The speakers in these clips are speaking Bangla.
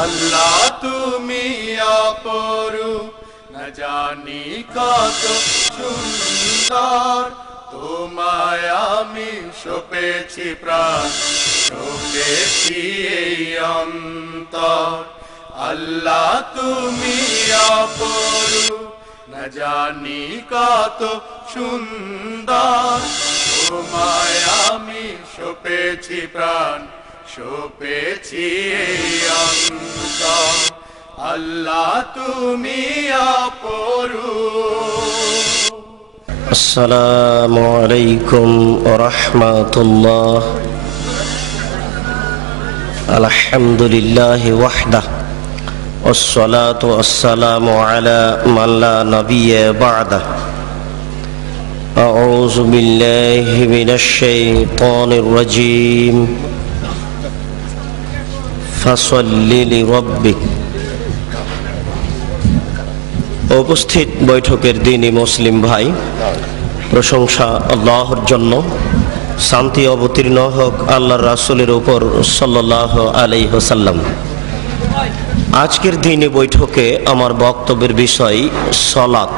আল্লাহ তুমি অপরূপ, না জানি কত সুন্দর, তোমায় আমি সপেছি প্রাণ, সপেছি এই অন্তর। আল্লাহ তুমি অপরূপ, না জানি কত সুন্দর, তোমায় আমি সপেছি প্রাণ, সপেছি এই অন্তর। আল্লাহ তুমি অপরূপ। আসসালামু আলাইকুম ওয়া রাহমাতুল্লাহ। আলহামদুলিল্লাহি ওয়াহদাহ, ওয়াসসালাতু ওয়াসসালামু আলা মান লা নাবিয়্যা বা'দাহ। আউযু বিল্লাহি মিনাশ শাইতানির রাজীম। ফাসাল্লি লিরাব্বিক। উপস্থিত বৈঠকের দিনই মুসলিম ভাই, প্রশংসা আল্লাহর জন্য, শান্তি অবতীর্ণ হোক আল্লাহর রাসূলের উপর সাল্লাল্লাহু আলাইহি ওয়াসাল্লাম। আজকের দিনে বৈঠকে আমার বক্তব্যের বিষয় সালাত,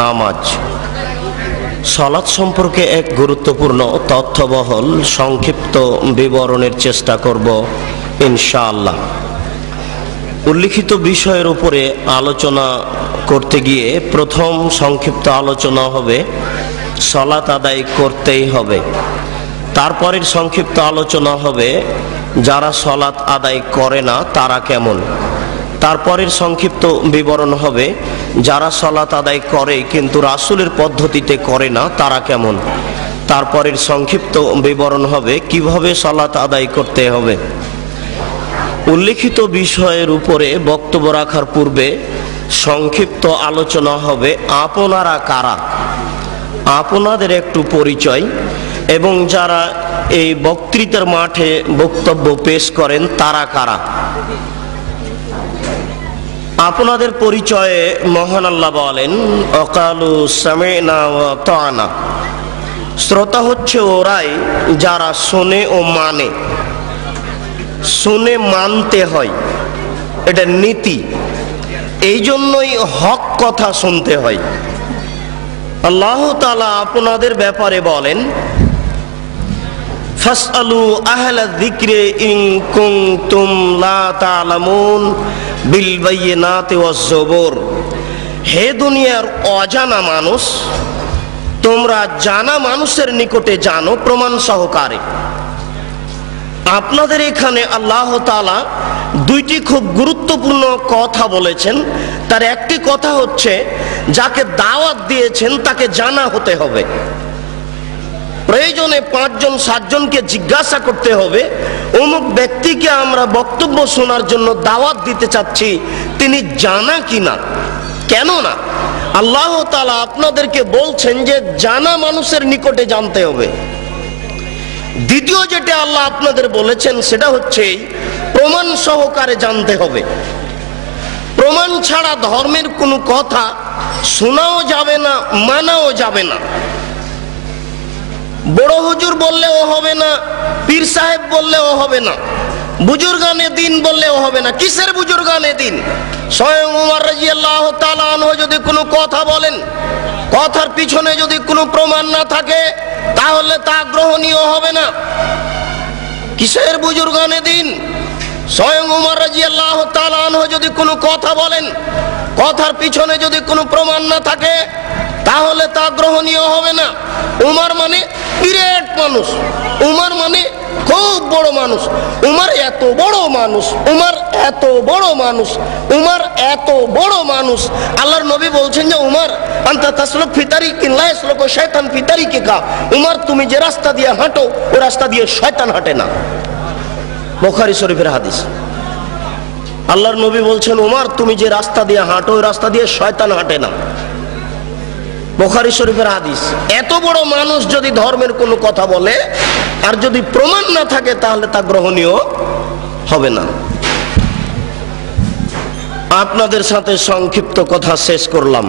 নামাজ। সালাত সম্পর্কে এক গুরুত্বপূর্ণ তথ্যবহল সংক্ষিপ্ত বিবরণের চেষ্টা করব ইনশাআল্লাহ। উল্লিখিত বিষয়ের উপরে আলোচনা করতে গিয়ে প্রথম সংক্ষিপ্ত আলোচনা হবে সালাত আদায় করতেই হবে। তারপরের সংক্ষিপ্ত আলোচনা হবে যারা সালাত আদায় করে না তারা কেমন। তারপরের সংক্ষিপ্ত বিবরণ হবে যারা সালাত আদায় করে কিন্তু রাসূলের পদ্ধতিতে করে না তারা কেমন। তারপরের সংক্ষিপ্ত বিবরণ হবে কিভাবে সালাত আদায় করতে হবে। উল্লিখিত বিষয়ের উপরে বক্তব্য রাখার পূর্বে সংক্ষিপ্ত আলোচনা হবে আপনারা কারা, আপনাদের একটু পরিচয়, এবং যারা এই বক্তৃতার মাঠে বক্তব্য পেশ করেন তারা কারা। আপনাদের পরিচয়ে মহান আল্লাহ বলেন ওয়াকালু সামি'না ওয়া আতা'না। শ্রোতা হচ্ছে ওরাই যারা শোনে ও মানে। শুনে মানতে হয়, এটা নীতি। এই জন্যই হক কথা শুনতে হয়। আল্লাহ তাআলা আপনাদের ব্যাপারে বলেন ফাসআলু আহলা যিকরি ইন কুনতুম লা তা'লামুন বিল বায়িনাতি ওয়াজ জুবুর। হে দুনিয়ার অজানা মানুষ, তোমরা জানা মানুষের নিকটে জানো প্রমাণ সহকারে। আপনাদের এখানে আল্লাহ তাআলা দুইটি খুব গুরুত্বপূর্ণ কথা বলেছেন। তার একটি কথা হচ্ছে যাকে দাওয়াত দিয়েছেন তাকে জানা হতে হবে। প্রয়োজনে 5 জন 7 জনকে জিজ্ঞাসা করতে হবে অমুক ব্যক্তিকে আমরা বক্তব্য শোনার জন্য দাওয়াত দিতে চাচ্ছি, তিনি জানা কিনা। কেননা আল্লাহ তাআলা আপনাদেরকে বলছেন যে জানা মানুষের নিকটে জানতে হবে। দ্বিতীয় যেটা আল্লাহ আপনাদের বলেছেন সেটা হচ্ছে প্রমাণ সহকারে জানতে হবে। প্রমাণ ছাড়া ধর্মের কোনো কথা শোনাও যাবে না, মানাও যাবে না। বড় হুজুর বললেও হবে না, পীর সাহেব বললেও হবে না, বুজুর্গানে দিন বললেও হবে না। কিসের বুজুর্গানে দিন? স্বয়ং উমর রাদিয়াল্লাহু তাআলা আনহু যদি কোনো কথা বলেন, কথার পিছনে যদি কোনো প্রমাণ না থাকে তাহলে তা গ্রহণীয় হবে না। কিসের বুজুর্গানে দিন? স্বয়ং উমর রাদিয়াল্লাহু তাআলা আনহু যদি কোনো কথা বলেন, কথার পিছনে যদি কোনো প্রমাণ না থাকে তাহলে তা গ্রহণীয় হবে না। উমর মানে বিরাট মানুষ, উমর মানে খুব বড় মানুষ, উমর এত বড় মানুষ, উমর এত বড় মানুষ, উমর এত বড় মানুষ। আল্লাহর নবী বলছেন যে উমর আনতা তাসলুক ফি তারিকিন লা ইয়াসলুকু শাইতান ফি তারিকিকা। উমর তুমি যে রাস্তা দিয়ে হাঁটো ওই রাস্তা দিয়ে শয়তান হাঁটে না। বুখারী শরীফের হাদিস। আল্লাহর নবী বলছেন উমর তুমি যে রাস্তা দিয়ে হাঁটো ওই রাস্তা দিয়ে শয়তান হাঁটে না। বুখারী শরীফের হাদিস। এত বড় মানুষ যদি ধর্মের কোনো কথা বলে আর যদি প্রমাণ না থাকে তাহলে তা গ্রহণীয় হবে না। আপনাদের সাথে সংক্ষিপ্ত কথা শেষ করলাম।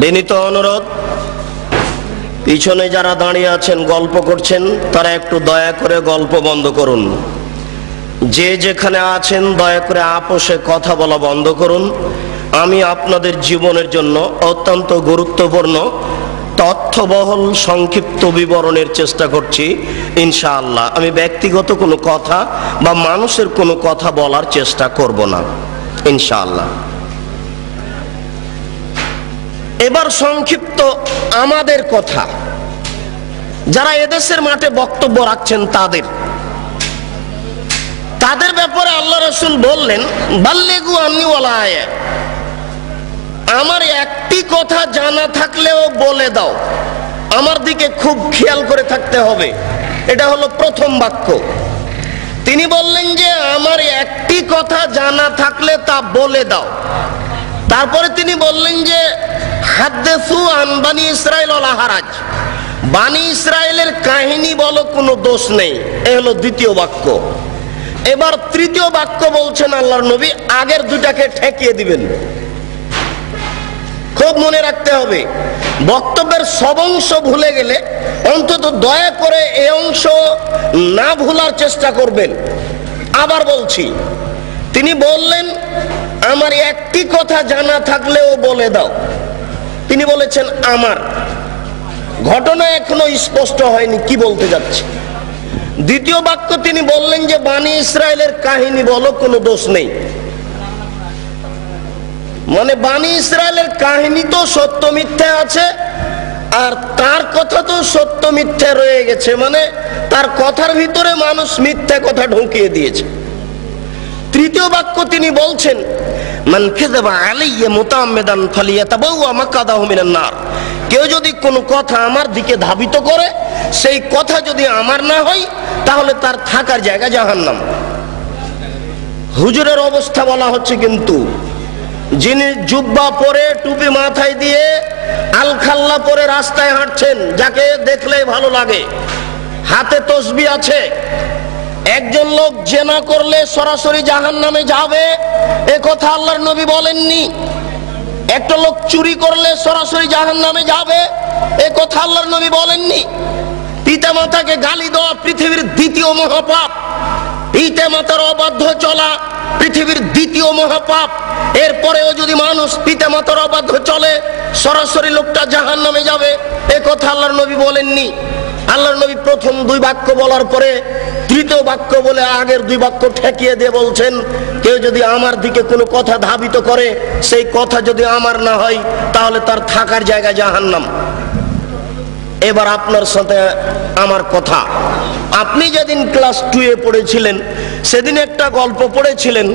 বিনীত অনুরোধ, পিছনে যারা দাঁড়িয়ে আছেন গল্প করছেন তারা একটু দয়া করে গল্প বন্ধ করুন। যে যেখানে আছেন দয়া করে আপোষে কথা বলা বন্ধ করুন। আমি আপনাদের জীবনের জন্য অত্যন্ত গুরুত্বপূর্ণ তথ্যবহুল সংক্ষিপ্ত বিবরণের চেষ্টা করছি ইনশাআল্লাহ। আমি ব্যক্তিগত কোনো কথা বা মানুষের কোনো কথা বলার চেষ্টা করব না ইনশাআল্লাহ। এবার সংক্ষিপ্ত আমাদের কথা, যারা এদেশের মাঠে বক্তব্য রাখছেন তাদের ব্যাপারে আল্লাহ রাসূল বললেন, বাল্লিগু আন্নী ওয়ালা আয়া, আমার একটি কথা জানা থাকলেও বলে দাও। আমার দিকে খুব খেয়াল করে থাকতে হবে। এটা হলো প্রথম বাক্য। তিনি বললেন যে আমার একটি কথা জানা থাকলে তা বলে দাও। তারপরে তিনি বললেন যে হাদ্দিসু আন বানি ইসরাইল ওয়ালা হারাজ, বানি ইসরাইলের কাহিনী বলো, কোনো দোষ নেই। এ হলো দ্বিতীয় বাক্য। এবার তৃতীয় বাক্য বলছেন আল্লাহর নবী, আগের দুটাকে ঠেকিয়ে দিবেন। খুব মনে রাখতে হবে, বক্তব্যের সব অংশ ভুলে গেলে অন্তত দয়া করে এই অংশ না ভুলার চেষ্টা করবেন। আবার বলছি, তিনি বললেন আমার একটি কথা জানা থাকলেও বলে দাও। তিনি বলেছেন আমার, ঘটনা এখনো স্পষ্ট হয়নি কি বলতে যাচ্ছে। দ্বিতীয় বাক্য তিনি বললেন যে বানি ইসরায়েলের কাহিনী বলো, কোনো দোষ নেই। মানে বানি ইসরায়েলের কাহিনী তো সত্য মিথ্যা আছে, আর তার কথা তো সত্য মিথ্যা রয়ে গেছে, মানে তার কথার ভিতরে মানুষ মিথ্যা কথা ঢুকিয়ে দিয়েছে। তৃতীয় বাক্য তিনি বলছেন মান কাযাবা আলাইয়া মুতাআম্মিদান ফালিয়াতাবাওয়া মাকআদাহু মিনান নার, কেউ যদি কোনো কথা আমার দিকে ধাবিত করে, সেই কথা যদি আমার না হয়, তাহলে তার থাকার জায়গা জাহান্নাম। হুজুরের অবস্থা বলা হচ্ছে, কিন্তু যিনি জুব্বা পরে টুপি মাথায় দিয়ে আলখাল্লা পরে রাস্তায় হাঁটছেন, যাকে দেখলেই ভালো লাগে, হাতে তসবিহ আছে। একজন লোক জেনা করলে সরাসরি জাহান্নামে যাবে, এ কথা আল্লাহর নবী বলেননি। একটা লোক চুরি করলে সরাসরি জাহান্নামে যাবে, এ কথা আল্লাহর নবী বলেননি। পিতা মাতাকে গালি দেওয়া পৃথিবীর দ্বিতীয় মহাপাপ, পিতা মাতার অবাধ্য চলা পৃথিবীর দ্বিতীয় মহাপাপ। এরপরেও যদি মানুষ পিতা মাতার অবাধ্য চলে, সরাসরি লোকটা জাহান্নামে যাবে, এ কথা আল্লাহর নবী বলেননি। আল্লাহর নবী প্রথম দুই বাক্য বলার পরে তৃতীয় বাক্য বলে আগের দুই বাক্য ঠেকিয়ে দিয়ে বলছেন, কেউ যদি আমার দিকে কোনো কথা ধাবিত করে, সেই কথা যদি আমার না হয়, তাহলে তার থাকার জায়গা জাহান্নাম। এবার আপনার সাথে আমার কথা, আপনি যেদিন ক্লাস 2-এ পড়েছিলেন, সেদিন একটা গল্প পড়েছিলেন।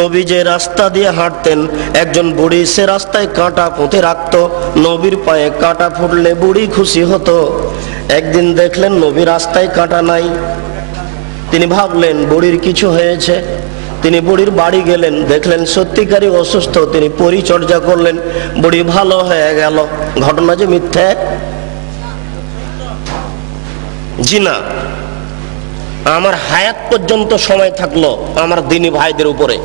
নবী যে রাস্তা দিয়ে হাঁটতেন, একজন বুড়ি সে রাস্তায় কাঁটা পুঁতে রাখতো। নবীর পায়ে কাঁটা ফুটলে বুড়ি খুশি হতো। একদিন দেখলেন নবী রাস্তায় কাঁটা নাই। তিনি ভাবলেন বুড়ির কিছু হয়েছে। তিনি বুড়ির বাড়ি গেলেন, দেখলেন সত্যিকারই অসুস্থ। তিনি পরিচর্যা করলেন, বুড়ি ভালো হয়ে গেল। ঘটনা যে মিথ্যা? জি না। আমার হায়াত পর্যন্ত সময় থাকলো আমার দিনী ভাইদের উপরে,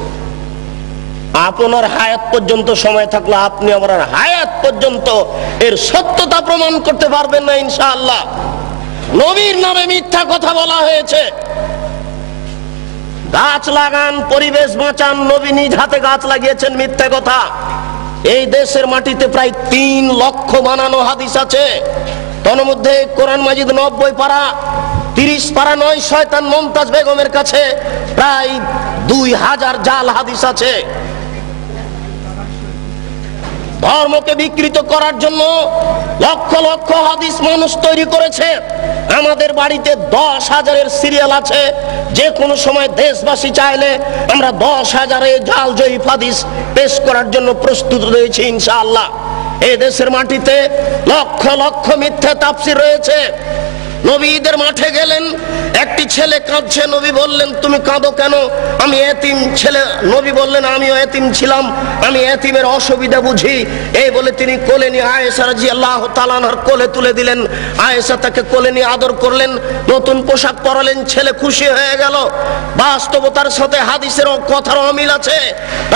আপনার হায়াত পর্যন্ত সময় থাকলো আপনি আমার হায়াত পর্যন্ত এর সত্যতা প্রমাণ করতে পারবেন না ইনশাআল্লাহ। নবীর নামে মিথ্যা কথা বলা হয়েছে। গাছ লাগান, পরিবেশ বাঁচান, নবী নিজ হাতে গাছ লাগিয়েছেন, মিথ্যা কথা। এই দেশের মাটিতে প্রায় 3 লক্ষ বানানো হাদিস আছে। তার মধ্যে কোরআন মাজিদ 90 পারা, 30 পারা নয়, শয়তান মুমতাজ বেগমের কাছে প্রায় 2000 জাল হাদিস আছে। ধর্মকে বিকৃত করার জন্য লক্ষ লক্ষ হাদিস মানুষ তৈরি করেছে। আমাদের বাড়িতে 10,000-এর সিরিয়াল আছে। যে কোনো সময় দেশবাসী চাইলে আমরা 10,000-এ জাল জয়ীফ হাদিস পেশ করার জন্য প্রস্তুত রয়েছি ইনশাআল্লাহ। এই দেশের মাটিতে লক্ষ লক্ষ মিথ্যা তাফসীর রয়েছে। নবী ঈদের মাঠে গেলেন, একটি ছেলে কাঁদছে। নবী বললেন তুমি কাঁদো কেন? আমি এতিম ছেলে। নবী বললেন আমিও এতিম ছিলাম, আমি এতিমের অসুবিধা বুঝি। এই বলে তিনি কোলে নিয়ে আয়েশা রাদিয়াল্লাহু তাআলা আনহার কোলে তুলে দিলেন। আয়েশা তাকে কোলে নিয়ে আদর করলেন, নতুন পোশাক পরালেন। ছেলে খুশি হয়ে গেল। বাস্তবতার সাথে হাদিসের কথার অমিল আছে।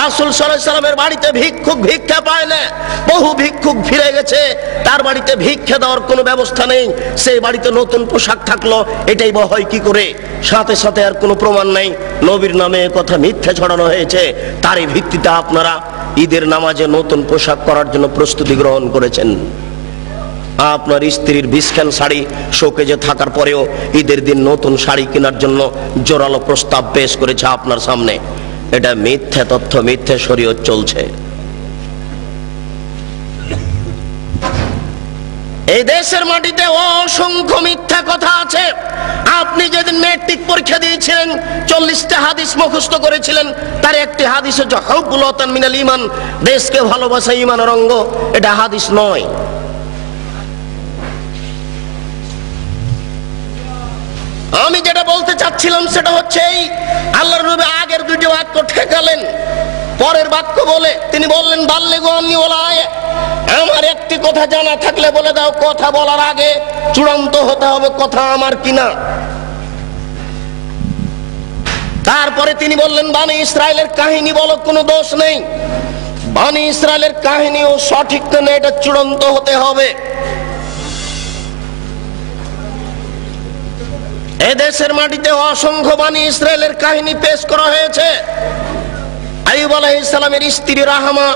রাসূল সাল্লাল্লাহু আলাইহি সাল্লামের বাড়িতে ভিক্ষুক ভিক্ষা পায় না। বহু ভিক্ষুক ফিরে গেছে, তার বাড়িতে ভিক্ষা দেওয়ার কোনো ব্যবস্থা নেই। সেই বাড়িতে নতুন নতুন পোশাক থাকলো, এটাই বা হয় কি করে? সাথে সাথে আর কোনো প্রমাণ নাই, নবীর নামে কথা মিথ্যা ছড়ানো হয়েছে, তারই ভিত্তিতে আপনারা ঈদের নামাজে নতুন পোশাক করার জন্য প্রস্তুতি গ্রহণ করেছেন। আপনার স্ত্রীর 20 খান শাড়ি শোকেজে থাকার পরেও ঈদের দিন নতুন শাড়ি কেনার জন্য জোরালো প্রস্তাব পেশ করেছে আপনার সামনে। এটা মিথ্যা তথ্য, মিথ্যা শরীয়ত চলছে। এই দেশের মাটিতে অসংখ্য মিথ্যা কথা আছে। আপনি যেদিন ম্যাট্রিক পরীক্ষা দিয়েছিলেন 40টা হাদিস মুখস্থ করেছিলেন, তার একটি হাদিস হচ্ছে হুব্বুল ওয়াতান মিনাল ঈমান, দেশকে ভালোবাসা ঈমানের অঙ্গ। এটা হাদিস নয়। আমি যেটা বলতে চাচ্ছিলাম সেটা হচ্ছে এই, আল্লাহর নবী আগের দুটি বাক্য ঠেকালেন, পরের বাক্য বলে তিনি বললেন বাল্লিগু আন্নী ওয়ালা আয়া, আমার একটি কথা জানা থাকলে বলে দাও। কথা বলার আগে চূড়ান্ত হতে হবে কথা আমার কিনা। তারপরে তিনি বললেন বনী ইসরাইলের কাহিনী বলো, কোনো দোষ নেই। বনী ইসরাইলের কাহিনীও সঠিক না, এটা চূড়ান্ত হতে হবে। এদেশের মাটিতে অসংখ্য বনী ইসরাইলের কাহিনী পেশ করা হয়েছে। আইয়ুব আলাইহিস সালামের স্ত্রী রাহমা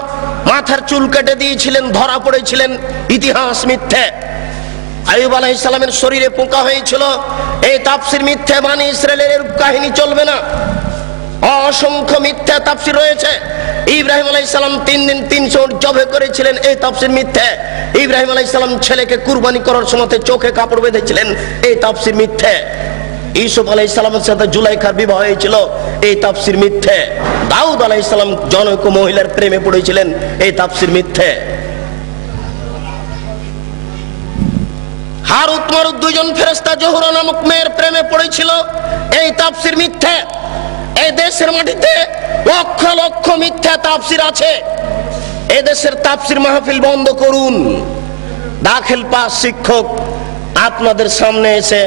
মাথার চুল কেটে দিয়েছিলেন, ধরা পড়েছিলেন, ইতিহাস মিথ্যে। আইয়ুব আলাইহিস সালামের শরীরে পোকা হয়েছিল, এই তাফসীর মিথ্যে। বনী ইসরাইলের এরূপ কাহিনী চলবে না। অসংখ্য মিথ্যা তাফসীর রয়েছে। ইব্রাহিম আলাইহিস সালাম 3 দিন 300 উট জবাই করেছিলেন, এই তাফসীর মিথ্যে। ইব্রাহিম আলাইহিস সালাম ছেলেকে কুরবানি করার সময় চোখে কাপড় বেঁধেছিলেন, এই তাফসীর মিথ্যে। ইউসুফ আলাইহিস সালামের সাথে জুলাইখার বিবাহ হয়েছিল, এই তাফসীর মিথ্যে। দাউদ আলাইহিস সালাম জনৈক মহিলার প্রেমে পড়েছিলেন, এই তাফসীর মিথ্যে। হারুত মারুত দুইজন ফেরেশতা জোহরা নামক মেয়ের প্রেমে পড়েছিল, এই তাফসীর মিথ্যে। এই দেশের মাটিতে লক্ষ লক্ষ মিথ্যা তাফসীর আছে। এই দেশের তাফসীর মাহফিল বন্ধ করুন। দাখিল পাস শিক্ষক আপনাদের সামনে এসে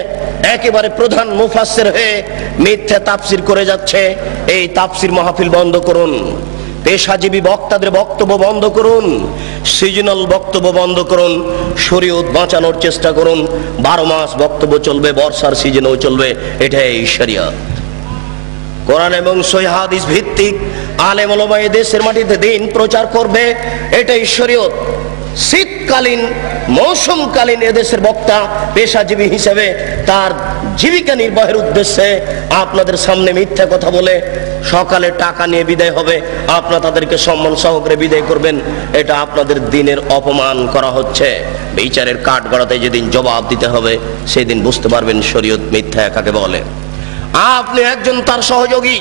একেবারে প্রধান মুফাসসির হয়ে মিথ্যা তাফসীর করে যাচ্ছে। এই তাফসীর মাহফিল বন্ধ করুন। পেশাজীবী বক্তাদের বক্তব্য বন্ধ করুন, সিজনাল বক্তব্য বন্ধ করুন, শরীয়ত বাঁচানোর চেষ্টা করুন। 12 মাস বক্তব্য চলবে, বর্ষার সিজনেও চলবে, এটাই শরিয়ত। কোরআন এবং সহিহ হাদিস ভিত্তিক আলেম ওলামা এই দেশের মাটিতে দিন প্রচার করবে, এটাই শরীয়ত। শীতকালীন মৌসুমকালীন এদেশের বক্তা পেশাজীবী হিসেবে তার জীবিকা নির্বাহের উদ্দেশ্যে আপনাদের সামনে মিথ্যা কথা বলে সকালে টাকা নিয়ে বিদায় হবে, আপনারা তাদেরকে সম্মান সহকারে বিদায় করবেন। এটা আপনাদের দিনের অপমান করা হচ্ছে। বিচারের কাঠগড়াতে যেদিন জবাব দিতে হবে সেদিন বুঝতে পারবেন শরীয়ত মিথ্যা কাকে বলে। আপনি একজন তার সহযোগী।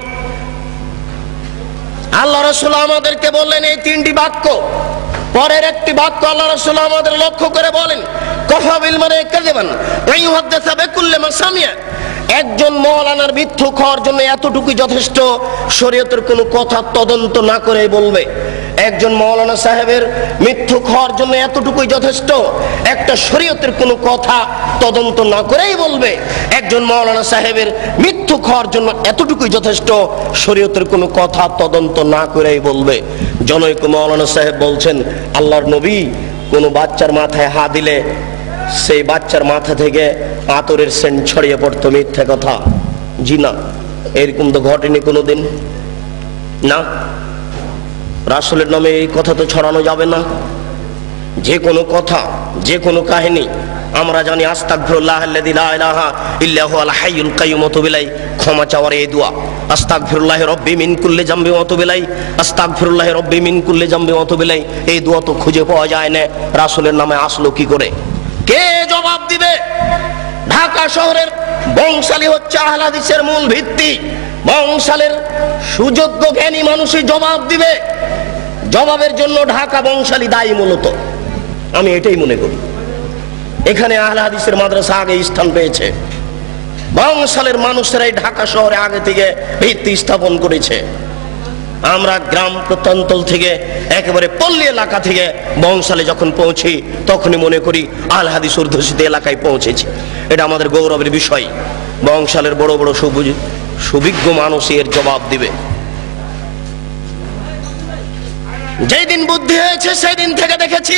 আল্লাহ রাসূল আমাদেরকে বললেন এই 3টি বাক্য। পরের একটি বাক্য আল্লাহ রাসূল আমাদের লক্ষ্য করে বলেন, কাফা বিল মারই কাযিবান ওয়া ইউহাদ্দিসু বিকুল্লি মা সামিআ। একজন মাওলানার মিথ্যুক হওয়ার জন্য এতটুকুই যথেষ্ট, শরীয়তের কোনো কথা তদন্ত না করে বলবে। একজন মাওলানা সাহেবের মিথ্যুক হওয়ার জন্য এতটুকুই যথেষ্ট, একটা শরীয়তের কোনো কথা তদন্ত না করেই বলবে। একজন মাওলানা সাহেবের মিথ্যুক হওয়ার জন্য এতটুকুই যথেষ্ট, শরীয়তের কোনো কথা তদন্ত না করেই বলবে। জনৈক মাওলানা সাহেব বলছেন, আল্লাহর নবী কোনো বাচ্চার মাথায় হাত দিলে সেই বাচ্চার মাথা থেকে আতরের সেন্ট ছড়িয়ে পড়তো, মিথ্যা কথা। জি না, এরকম তো ঘটেনি কোনোদিন। না, রাসূলের নামে এই কথা তো ছড়ানো যাবে না। যে কোনো কথা, যে কোনো কাহিনী আমরা জানি আস্তাগফিরুল্লাহ আল্লাযী লা ইলাহা ইল্লা হুয়াল হাইয়ুল কাইয়্যুম, ওয়াতুবিলাই ক্ষমা চাওয়ার এই দোয়া। আস্তাগফিরুল্লাহ রব্বি মিন কুল্লি যামবি ওয়াতুবিলাই, আস্তাগফিরুল্লাহ রব্বি মিন কুল্লি যামবি ওয়াতুবিলাই। এই দোয়া তো খুঁজে পাওয়া যায় না, রাসূলের নামে আসলো কি করে? কে জবাব দিবে? ঢাকা শহরের বংশালী হচ্ছে আহলে হাদিসের মূল ভিত্তি। বংশালের সুযোগ্য জ্ঞানী মানুষই জবাব দিবে। জবাবের জন্য ঢাকা বংশালী দায়ী মূলত, আমি এটাই মনে করি। এখানে আহলে হাদিসের মাদ্রাসা আগে স্থান পেয়েছে। বংশালের মানুষেরাই ঢাকা শহরে আগে থেকে ভিত্তি স্থাপন করেছে। আমরা গ্রাম প্রত্যন্তল থেকে একেবারে পল্লী এলাকা থেকে বংশালে যখন পৌঁছি তখনই মনে করি আহলে হাদিস অধ্যুষিত এলাকায় পৌঁছেছি। এটা আমাদের গৌরবের বিষয়। বংশালের বড় বড় সুবিজ্ঞ মানুষ এর জবাব দিবে। যেই দিন বুদ্ধি হয়েছে সেই দিন থেকে দেখেছি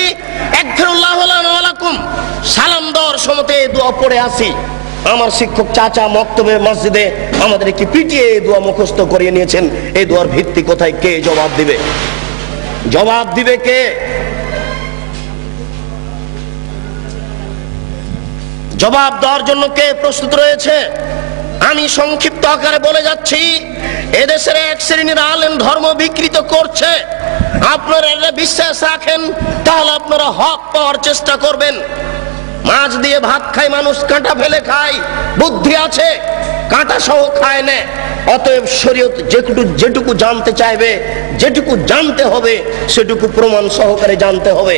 একফিরুল্লাহ লানা ওয়া লাকুম সালাম দেওয়ার সময়তে এই দোয়া পড়ে আসি। আমার শিক্ষক চাচা মক্তবে মসজিদে আমাদেরকে পিটিয়ে এই দোয়া মুখস্থ করিয়ে নিয়েছেন। এই দোয়ার ভিত্তি কোথায়? কে জবাব দিবে? জবাব দিবে কে? জবাব দেওয়ার জন্য কে প্রস্তুত রয়েছে? আমি সংক্ষিপ্ত আকারে বলে যাচ্ছি, এদেশের এক শ্রেণীর আলেম ধর্ম বিকৃত করছে। আপনারা এটা বিশ্বাস রাখেন তাহলে আপনারা হক পাওয়ার চেষ্টা করবেন। মাছ দিয়ে ভাত খায় মানুষ, কাঁটা ফেলে খায়। বুদ্ধি আছে, কাঁটা সহ খায় না। অতএব শরীয়ত যেটুকু জানতে চাইবে, যেটুকু জানতে হবে সেটুকু প্রমাণ সহকারে জানতে হবে।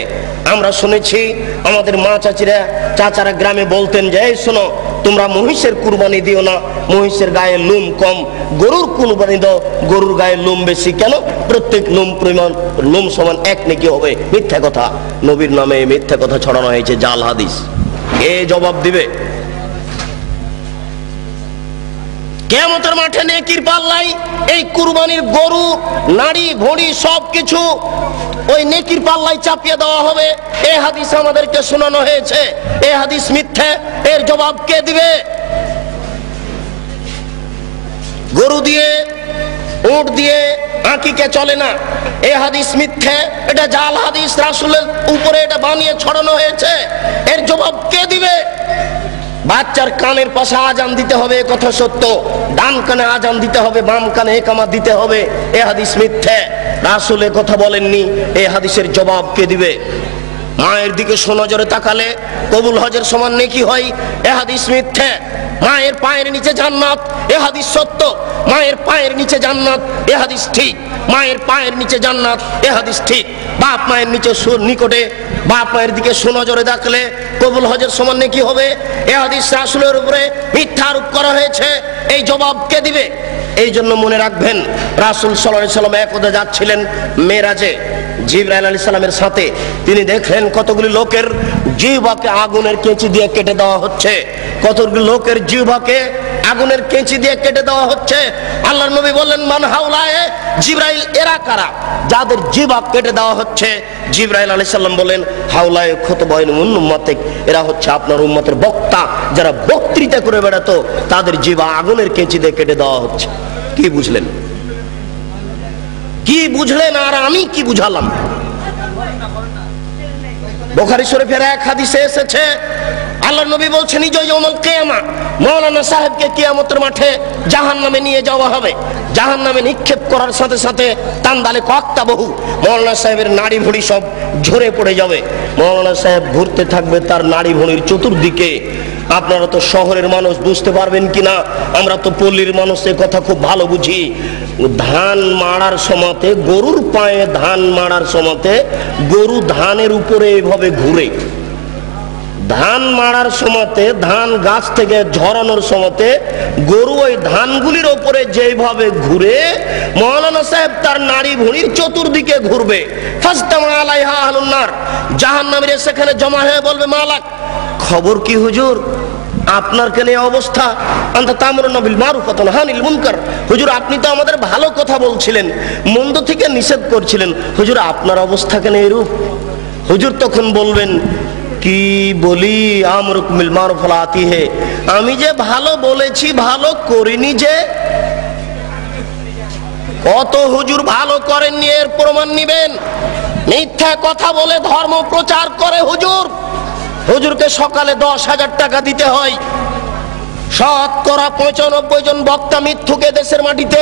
আমরা শুনেছি আমাদের মা চাচারা গ্রামে বলতেন যে এই শোনো, তোমরা মহিষের কুরবানি দিও না, মহিষের গায়ে লোম কম। গরুর কুরবানি দাও, গরুর গায়ে লোম বেশি। কেন? প্রত্যেক লোম সমান এক নেকি হবে। মিথ্যা কথা, নবীর নামে মিথ্যা কথা ছড়ানো হয়েছে, জাল হাদিস। এ জবাব দিবে কিয়ামতের মাঠে। নেকির পাল্লাই এই কুরবানির গরু, নাড়ি ভুঁড়ি সবকিছু ওই নেকির পাল্লাই চাপিয়ে দেওয়া হবে। এই হাদিস আমাদেরকে শোনানো হয়েছে। এই হাদিস মিথ্যা। এর জবাব কে দিবে? গরু দিয়ে, উট দিয়ে আকিকা চলে না। এই হাদিস মিথ্যা, এটা জাল হাদিস। রাসূলের উপরে এটা বানিয়ে ছড়ানো হয়েছে। এর জবাব কে দিবে? বাচ্চার কানের পাশে আজান দিতে হবে, কথা সত্য। ডান কানে আজান দিতে হবে, বাম কানে একামত দিতে হবে। এ হাদিস মিথ্যা। রাসূল কথা বলেননি। এই হাদিসের জবাব কে দিবে? মায়ের দিকে সোনজরে তাকালে কবুল হজের সমান নেকি হয়। এ হাদিস মিথ্যা। মায়ের পায়ের নিচে জান্নাত, এ হাদিস সত্য। মায়ের পায়ের নিচে জান্নাত, এ হাদিস ঠিক। মায়ের পায়ের নিচে জান্নাত, এ হাদিস ঠিক। বাপ মায়ের নিচে নিকটে, বাপ মায়ের দিকে সুনজরে দেখলে কবুল হজের সমান নেকি হবে। এ হাদিস রাসূলের উপরে মিথ্যা আরোপ করা হয়েছে। এই জবাব কে দিবে? এই জন্য মনে রাখবেন, রাসূল সাল্লাল্লাহু আলাইহি সাল্লাম একদা যাচ্ছিলেন মেরাজে জিবরাইল আলাইহিস সালামের সাথে। তিনি দেখলেন কতগুলি লোকের জিহ্বাকে আগুনের কেঁচি দিয়ে কেটে দেওয়া হচ্ছে। কতগুলি লোকের জিহ্বাকে আগুনের কেঁচি দিয়ে কেটে দেওয়া হচ্ছে। আল্লাহর নবী বললেন, মান হাউলায়ে? জিবরাইল, এরা কারা যাদের জিহ্বা কেটে দেওয়া হচ্ছে? জিবরাইল আলাইহিস সালাম বলেন, হাউলায়ে খুতবাইন উম্মাতিক, এরা হচ্ছে আপনার উম্মতের বক্তা, যারা বক্তৃতা করে বেড়াতো, তাদের জিহ্বা আগুনের কেঁচি দিয়ে কেটে দেওয়া হচ্ছে। কি বুঝলেন? কি বুঝলেন? আর আমি কি বুঝালাম? বুখারী শরীফের এক হাদিসে এসেছে, আল্লাহর নবী বলছেন, ইয়াউমুল কিয়ামা, মাওলানা সাহেবকে কিয়ামতের মাঠে জাহান্নামে নিয়ে যাওয়া হবে। জাহান্নামে নিক্ষেপ করার সাথে সাথে তান্দালে কক্তা বহু, মাওলানা সাহেবের নাড়ি ভুঁড়ি সব ঝরে পড়ে যাবে। মাওলানা সাহেব ঘুরতে থাকবে তার নাড়ি ভুঁড়ির চতুর্দিকে। আপনারা তো শহরের মানুষ, বুঝতে পারবেন কিনা, আমরা তো পল্লীর মানুষ, এ কথা খুব ভালো বুঝি। ধান মাড়ার সময়তে, গরুর পায়ে ধান মাড়ার সময়তে গরু ধানের উপরে এভাবে ঘুরে। ধান মাড়ার সময়তে, ধান গাছ থেকে ঝরানোর সময়তে গরু ওই ধানগুলির ওপরে যেভাবে ঘুরে, মাওলানা সাহেব তার নাড়ি ভুঁড়ির চতুর্দিকে ঘুরবে। ফাস্তামা আলাইহা আহলুন নার, জাহান্নামীরা সেখানে জমা হয়ে বলবে, মালাক, খবর কি হুজুর, আপনার কেন এই অবস্থা? আনতা তা'মুরুনা বিল মারুফ ওয়া তানহাউনা আনিল মুনকার। হুজুর, আপনি তো আমাদের ভালো কথা বলছিলেন, মন্দ থেকে নিষেধ করছিলেন, হুজুর আপনার অবস্থা কেন এরূপ? হুজুর তখন বলবেন, কি বলি, আমরুকুম বিল মারুফ ওয়া লা আতিহি, আমি যে ভালো বলেছি ভালো করিনি যে। কত হুজুর ভালো করেননি, এর প্রমাণ নিবেন। মিথ্যা কথা বলে ধর্ম প্রচার করে হুজুর। হুজুরকে সকালে 10,000 টাকা দিতে হয়। শতকরা 95 জন বক্তা মিথ্যুকে দেশের মাটিতে।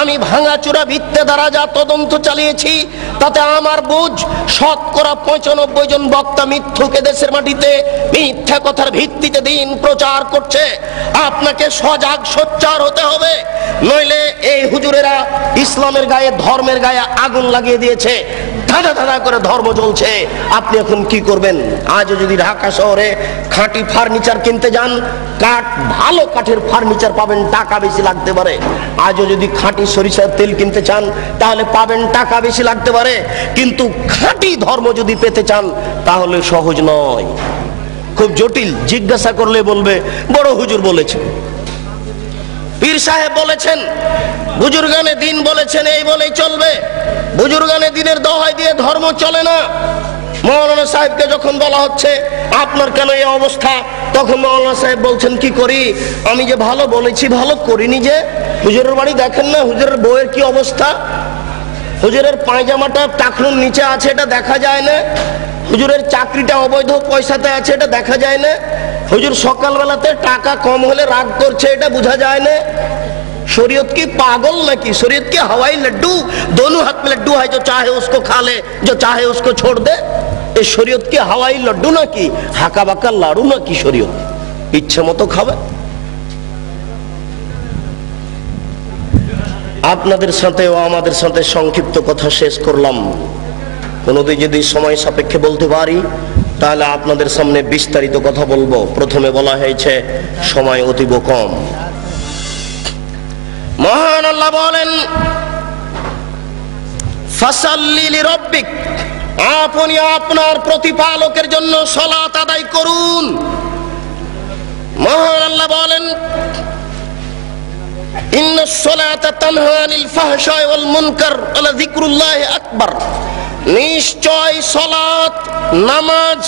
আমি ভাঙাচুরা ভিত্তে দ্বারা যা তদন্ত চালিয়েছি তাতে আমার বুঝ, শতকরা 95 জন বক্তা মিথ্যুকে দেশের মাটিতে মিথ্যা কথার ভিত্তিতে দিন প্রচার করছে। আপনাকে সজাগ সোচ্চার হতে হবে, নইলে এই হুজুরেরা ইসলামের গায়ে, ধর্মের গায়ে আগুন লাগিয়ে দিয়েছে। ধাঁধা ধাঁধা করে ধর্ম চলছে। আপনি এখন কি করবেন? আজও যদি ঢাকা শহরে খাঁটি ফার্নিচার কিনতে যান, ভালো কাঠের ফার্নিচার পাবেন, টাকা বেশি লাগতে পারে। আজও যদি খাঁটি সরিষার তেল কিনতে চান তাহলে পাবেন, টাকা বেশি লাগতে পারে। কিন্তু খাঁটি ধর্ম যদি পেতে চান তাহলে সহজ নয়, খুব জটিল। জিজ্ঞাসা করলে বলবে বড় হুজুর বলেছেন, পীর সাহেব বলেছেন, বুজুর্গানে দিন বলেছেন এই বলেই চলবে। বুজুর্গানে দিনের দোহাই দিয়ে ধর্ম চলে না। মৌলানা সাহেবকে যখন বলা হচ্ছে আপনার কেন এই অবস্থা, তখন মৌলানা সাহেব বলছেন কি করি, আমি যে ভালো বলেছি ভালো করিনি। যে হুজুরের বাড়ি দেখেন না, হুজুরের বউয়ের কি অবস্থা, হুজুরের পায়জামাটা টাকনুর নিচে আছে এটা দেখা যায় না, হুজুরের চাকরিটা অবৈধ পয়সাতে আছে এটা দেখা যায় না, হুজুর সকালবেলাতে টাকা কম হলে রাগ করছে এটা বোঝা যায় না। शरीयत की पागल नाकि, शरीयत के हवाई लड्डू, दोनों हाथ में लड्डू है, जो चाहे उसको खा ले, जो चाहे उसको छोड़ दे। ये शरीयत के हवाई लड्डू नाकि हाका बाका लाड़ू नाकि शरीयत इच्छा मतो खाবে। আপনাদের সাথে ও আমাদের সাথে সংক্ষিপ্ত কথা শেষ করলাম। কোনোদিন যদি সময় সাপেক্ষে বলতে পারি তাহলে আপনাদের সামনে বিস্তারিত কথা বলবো। প্রথমে বলা হয়েছে সময় অতীব কম। মহান আল্লাহ বলেন ফাসাল্লি লিরাব্বিক, আপনি আপনার প্রতিপালকের জন্য সালাত আদায় করুন। মহান আল্লাহ বলেন ইন্নাস সালাতা তানহা আনিল ফাহশাই ওয়াল মুনকার ওয়া যিকরুল্লাহি আকবার, নিশ্চয় সালাত নামাজ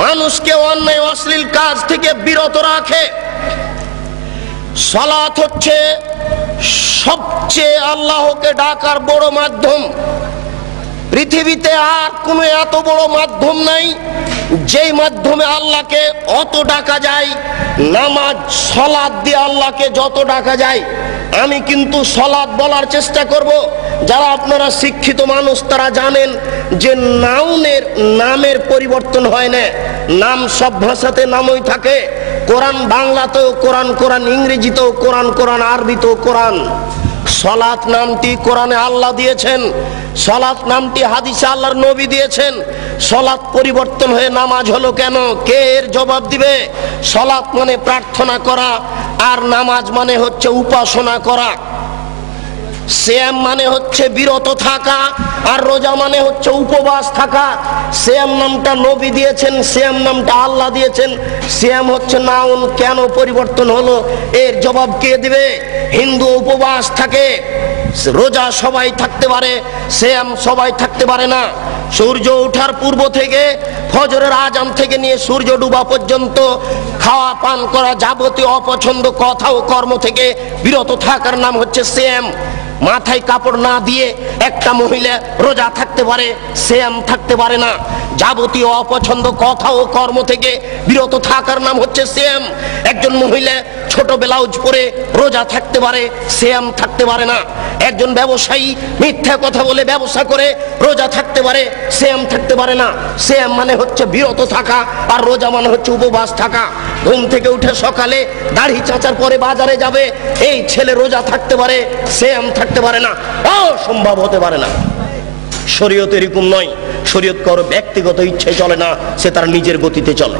মানুষকে অন্যায় অশ্লীল কাজ থেকে বিরত রাখে। সালাত হচ্ছে সবচেয়ে আল্লাহকে ডাকার বড় মাধ্যম। পৃথিবীতে আর কোনো এত বড় মাধ্যম নাই যেই মাধ্যমে আল্লাহকে অত ডাকা যায়। নামাজ সালাত দিয়ে আল্লাহকে যত ডাকা যায়। আমি কিন্তু সালাত বলার চেষ্টা করব। যারা আপনারা শিক্ষিত মানুষ তারা জানেন যে নামের পরিবর্তন হয় না, নাম সব ভাষাতে নামই থাকে। কোরআন বাংলাতেও কোরআন, কোরআন ইংরেজিতেও কোরআন, কোরআন আরবিতেও কোরআন। সালাত নামটি কোরআনে আল্লাহ দিয়েছেন, সালাত নামটি হাদিসে আল্লাহর নবী দিয়েছেন। সালাত পরিবর্তন হয়ে নামাজ হলো কেন? কে এর জবাব দিবে? সালাত মানে প্রার্থনা করা, আর নামাজ মানে হচ্ছে উপাসনা করা। সিয়াম মানে হচ্ছে বিরত থাকা, আর রোজা মানে হচ্ছে উপবাস থাকা। সিয়াম নামটা নবী দিয়েছেন, সিয়াম নামটা আল্লাহ দিয়েছেন। সিয়াম হচ্ছে নাউন, কেন পরিবর্তন হলো এর জবাব কে দিবে? হিন্দু উপবাস থাকে, রোজা সবাই থাকতে পারে, সিয়াম সবাই থাকতে পারে না। সূর্য ওঠার পূর্ব থেকে ফজরের আজান থেকে নিয়ে সূর্য ডুবা পর্যন্ত খাওয়া পান করা যাবতীয় অপছন্দ কথা ও কর্ম থেকে বিরত থাকার নাম হচ্ছে সিয়াম। মাথায় কাপড় না দিয়ে একটা মহিলা রোজা থাকতে পারে, সিয়াম থাকতে পারে না। যাবতীয় অপছন্দ কথা ও কর্ম থেকে বিরত থাকার নাম হচ্ছে সিয়াম। একজন মহিলা ছোট ব্লাউজ পরে রোজা থাকতে পারে, সিয়াম থাকতে পারে না। একজন ব্যবসায়ী মিথ্যা কথা বলে ব্যবসা করে রোজা থাকতে পারে, সিয়াম থাকতে পারে না। সিয়াম মানে হচ্ছে বিরত থাকা, আর রোজা মানে হচ্ছে উপবাস থাকা। ঘুম থেকে উঠে সকালে দাড়ি চাঁচার পরে বাজারে যাবে, এই ছেলে রোজা থাকতে পারে, সিয়াম থাকতে পারে না, অসম্ভব হতে পারে না। শরীয়ত এরকম নয়। শরীয়ত কারো ব্যক্তিগত ইচ্ছে চলে না, সে তার নিজের গতিতে চলে।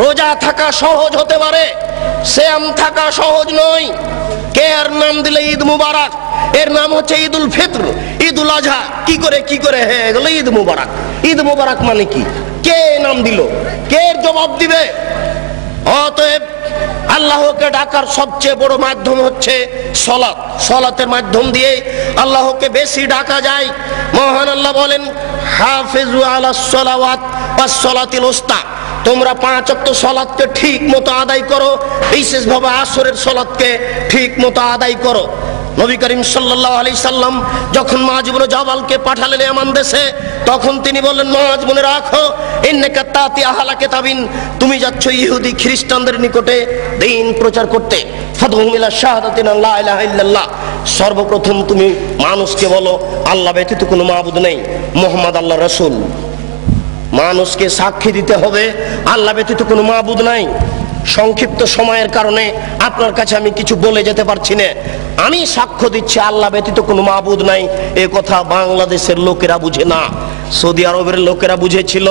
রোজা থাকা সহজ হতে পারে, সিয়াম থাকা সহজ নয়। কে এর নাম দিলে ঈদ মুবারক, এর নাম হচ্ছে ঈদুল ফিতর, ঈদুল আজহা। কি করে হয়ে গেল ঈদ মুবারক? ঈদ মুবারক মানে কি? কে নাম দিল? কে এর জবাব দিবে? অতএব আল্লাহকে ডাকার সবচেয়ে বড় মাধ্যম হচ্ছে সালাত। সালাতের মাধ্যম দিয়ে আল্লাহকে বেশি ডাকা যায়। মহান আল্লাহ বলেন হাফিজু আলাস সালাওয়াত ওয়াস সালাতিল উস্তা, তোমরা 5 ওয়াক্ত সালাতকে ঠিক মতো আদায় করো, বিশেষভাবে আসরের সালাতকে ঠিক মতো আদায় করো। নবী করিম সাল্লাল্লাহু আলাইহি সাল্লাম যখন মুআয ইবনে জাবালকে পাঠালেন ইয়ামান দেশে, তখন তিনি বললেন মুআয মনে রাখো ইন্নাকা তাতি আহলা কিতাবিন, তুমি যাচ্ছ ইহুদি খ্রিস্টানদের নিকটে দ্বীন প্রচার করতে। ফাদহুম ইলা শাহাদাতি লা ইলাহা ইল্লাল্লাহ, সর্বপ্রথম তুমি মানুষকে বলো আল্লাহ ব্যতীত কোনো মাবুদ নেই, মুহাম্মদ আল্লাহর রাসূল। মানুষকে সাক্ষী দিতে হবে আল্লাহ ব্যতীত কোনো মাবুদ নাই। সংক্ষিপ্ত সময়ের কারণে আপনার কাছে আমি কিছু বলে যেতে পারছি না। আমি সাক্ষ্য দিচ্ছি আল্লাহ ব্যতীত কোনো মাবুদ নাই। এ কথা বাংলাদেশের লোকেরা বুঝে না, সৌদি আরবের লোকেরা বুঝেছিল।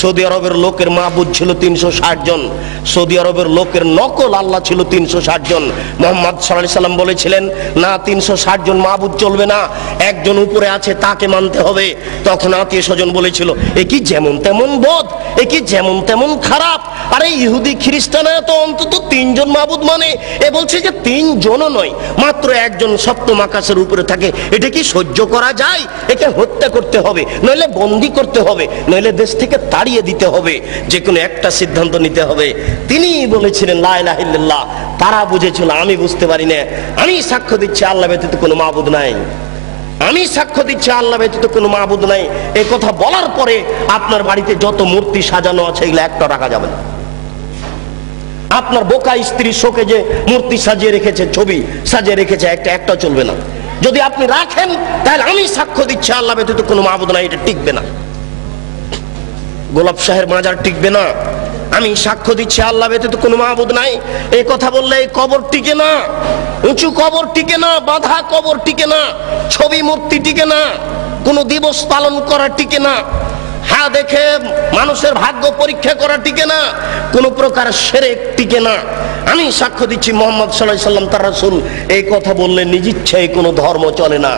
সৌদি আরবের লোকের মাবুদ ছিল 360 জন। সৌদি আরবের লোকের নকল আল্লাহ ছিল 360 জন। মুহাম্মদ সাল্লাল্লাহু আলাইহি সাল্লাম বলেছিলেন না, 360 জন মাবুদ চলবে না, একজন উপরে আছে তাকে মানতে হবে। তখন আত্মীয় স্বজন বলেছিল এ কি যেমন তেমন বোধ, এ কি যেমন তেমন খারাপ, আরে ইহুদি খ্রিস্টানরা তো অন্তত 3 জন মাবুদ মানে, এ বলছে যে 3 জনও নয়, মাত্র একজন সপ্তম আকাশের উপরে থাকে। এটা কি সহ্য করা যায়? একে হত্যা করতে হবে, নইলে বন্দী করতে হবে, নইলে দেশ থেকে তাড়িয়ে দিতে হবে। যে কোনো একটা সিদ্ধান্ত নিতে হবে। তিনি বলেছিলেন লা ইলাহা ইল্লাল্লাহ। তারা বুঝেছিল, আমি বুঝতে পারি না। আমি সাক্ষ্য দিচ্ছি আল্লাহ ব্যতীত কোনো মাবুদ নাই, আমি সাক্ষ্য দিচ্ছি আল্লাহ ব্যতীত কোনো মাবুদ নাই। এই কথা বলার পরে আপনার বাড়িতে যত মূর্তি সাজানো আছে এগুলো একটা রাখা যাবে না। আপনার বোকা স্ত্রী শোকে যে মূর্তি সাজিয়ে রেখেছে, ছবি সাজিয়ে রেখেছে, একটা চলবে না। যদি আপনি রাখেন তাহলে আমি সাক্ষ্য দিচ্ছি আল্লাহ ব্যতীত কোনো মাবুদ নাই, এটা টিকবে না। গোলাপ শাহের মাজার টিকবে না। আমি সাক্ষ্য দিচ্ছি আল্লাহ ব্যতীত কোনো মাবুদ নাই, এই কথা বললে এই কবর টিকে না, উঁচু কবর টিকে না, বাঁধা কবর টিকে না, ছবি মূর্তি টিকে না, কোনো দিবস পালন করা টিকে না, হ্যাঁ দেখে মানুষের ভাগ্য পরীক্ষা করা টিকে না, কোনো প্রকার শিরক টিকে না। আমি সাক্ষ্য দিচ্ছি মুহাম্মদ সাল্লাল্লাহু আলাইহি সাল্লাম তার রাসূল, এই কথা বললে নিজ ইচ্ছায় কোনো ধর্ম চলে না।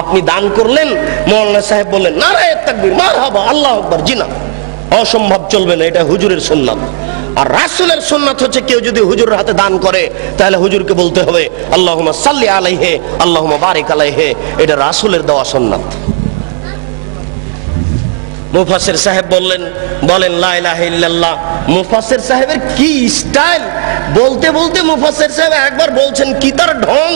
আপনি দান করলেন, মাওলানা সাহেব বললেন নারায়ে তাকবীর, মারহাবা, আল্লাহু আকবার, জি না, অসম্ভব চলবে না, এটা হুজুরের সুন্নাত। আর রাসূলের সুন্নাত হচ্ছে কেউ যদি হুজুরের হাতে দান করে তাহলে হুজুরকে বলতে হবে আল্লাহুম্মা সাল্লি আলাইহি আল্লাহুম্মা বারিক আলাইহি, এটা রাসূলের দেওয়া সুন্নাত। মুফাসসির সাহেব বলেন লা ইলাহা ইল্লাল্লাহ। মুফাসসির সাহেবের কি স্টাইল! বলতে বলতে মুফাসসির সাহেব একবার বলছেন, কি তার ঢং,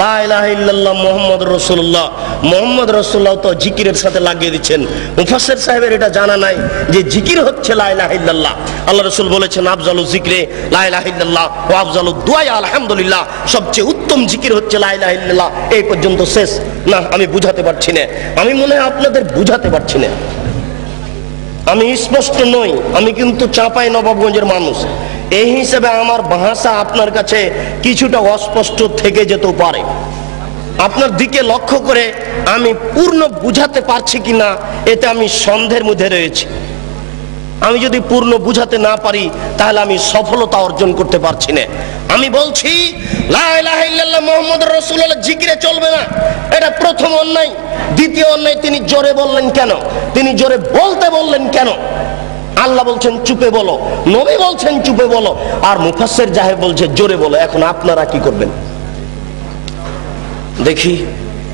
লা ইলাহা ইল্লাল্লাহ মুহাম্মাদুর রাসূলুল্লাহ, মুহাম্মদ রাসূলুল্লাহ তো জিকিরের সাথে লাগিয়ে দিচ্ছেন। মুফাসসির সাহেবের এটা জানা নাই যে জিকির হচ্ছে লা ইলাহা ইল্লাল্লাহ। আল্লাহ রাসূল বলেছেন আফজালু যিকরি লা ইলাহা ইল্লাল্লাহ ওয়া আফজালু দুআ আলহামদুলিল্লাহ, সবচেয়ে উত্তম জিকির হচ্ছে লা ইলাহা ইল্লাল্লাহ। এই পর্যন্ত শেষ। না, আমি বুঝাতে পারছি না, আমি মনে হয় আপনাদের বুঝাতে পারছি না। আমি স্পষ্ট নই, আমি কিন্তু চাঁপাই নবাবগঞ্জের মানুষ, এই হিসেবে আমার ভাষা আপনার কাছে কিছুটা অস্পষ্ট থেকে যেতে পারে। আপনার দিকে লক্ষ্য করে আমি পূর্ণ বুঝাতে পারছি কিনা এতে আমি সন্দেহের মধ্যে রয়েছি। আমি যদি পূর্ণ বুঝাতে না পারি তাহলে আমি সফলতা অর্জন করতে পারছি না। আমি বলছি লা ইলাহা ইল্লাল্লাহ মুহাম্মাদুর রাসূলুল্লাহ জিকিরে চলবে না, এটা প্রথম অন্যায়। দ্বিতীয় অন্যায়, তিনি জোরে বললেন কেন? তিনি জোরে বলতে বললেন কেন? আল্লাহ বলছেন চুপে বলো, নবী বলছেন চুপে বলো, আর মুফাসসির সাহেব বলছে জোরে বলো। এখন আপনারা কি করবেন দেখি?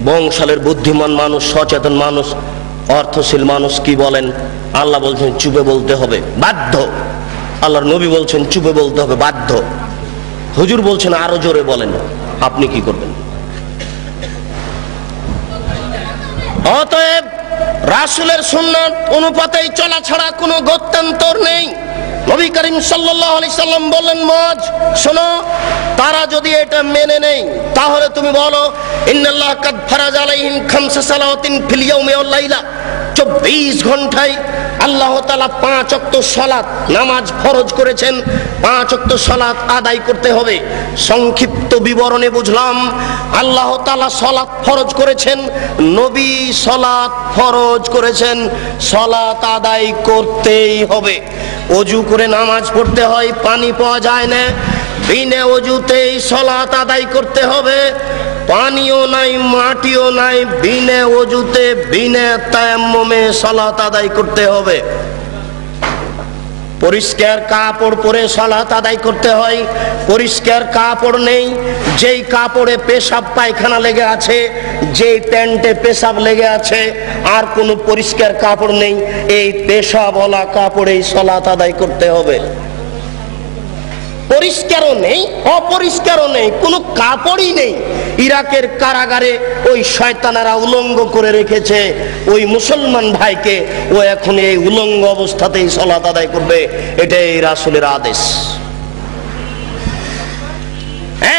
বংশালের বুদ্ধিমান মানুষ, সচেতন মানুষ, অর্থশীল মানুষ কি বলেন? আল্লাহ বলছেন চুপে বলতে হবে, বাধ্য। আল্লাহর নবী বলছেন চুপে বলতে হবে, বাধ্য। হুজুর বলছেন আরো জোরে বলেন। আপনি কি করবেন? অতএব রাসূলের সুন্নাত অনুপাতেই চলা ছাড়া কোনো গত্যন্তর নেই। নবী করিম সাল্লাল্লাহু আলাইহি সাল্লাম বললেন, মজ শোনো, তারা যদি এটা মেনে নেই তাহলে তুমি বলো ইন্নাল্লাহ কাদ ফারাজা আলাইহিম খামসা সালাওয়াতিন ফিল ইয়াউমি ওয়াল লাইলা, 24 ঘন্টায় আল্লাহ তাআলা 5 ওয়াক্ত সালাত নামাজ ফরজ করেছেন। 5 ওয়াক্ত সালাত আদায় করতে হবে। সংক্ষিপ্ত বিবরণে বুঝলাম আল্লাহ তাআলা সালাত ফরজ করেছেন, নবী সালাত ফরজ করেছেন, সালাত আদায় করতেই হবে। ওযু করে নামাজ পড়তে হয়, পানি পাওয়া যায় না, বিনা ওযুতেই সালাত আদায় করতে হবে। পানিও নাই, মাটিও নাই, বিনা ওযুতে বিনা তায়াম্মুমে সালাত আদায় করতে হবে। পরিষ্কার কাপড় পরে সালাত আদায় করতে হয়। পরিষ্কার কাপড় নেই, যেই কাপড়ে পেশাব পায়খানা লেগে আছে, যেই প্যান্টে পেশাব লেগে আছে, আর কোনো পরিষ্কার কাপড় নেই, এই পেশাবওয়ালা কাপড়েই সালাত আদায় করতে হবে। পরিষ্কারও নেই, অপরিষ্কারও নেই, কোনো কাপড়ই নেই। ইরাকের কারাগারে ওই শয়তানেরা উলঙ্গ করে রেখেছে ওই মুসলমান ভাইকে, ও এখন এই উলঙ্গ অবস্থাতেই সালাত আদায় করবে, এটাই রাসূলের আদেশ।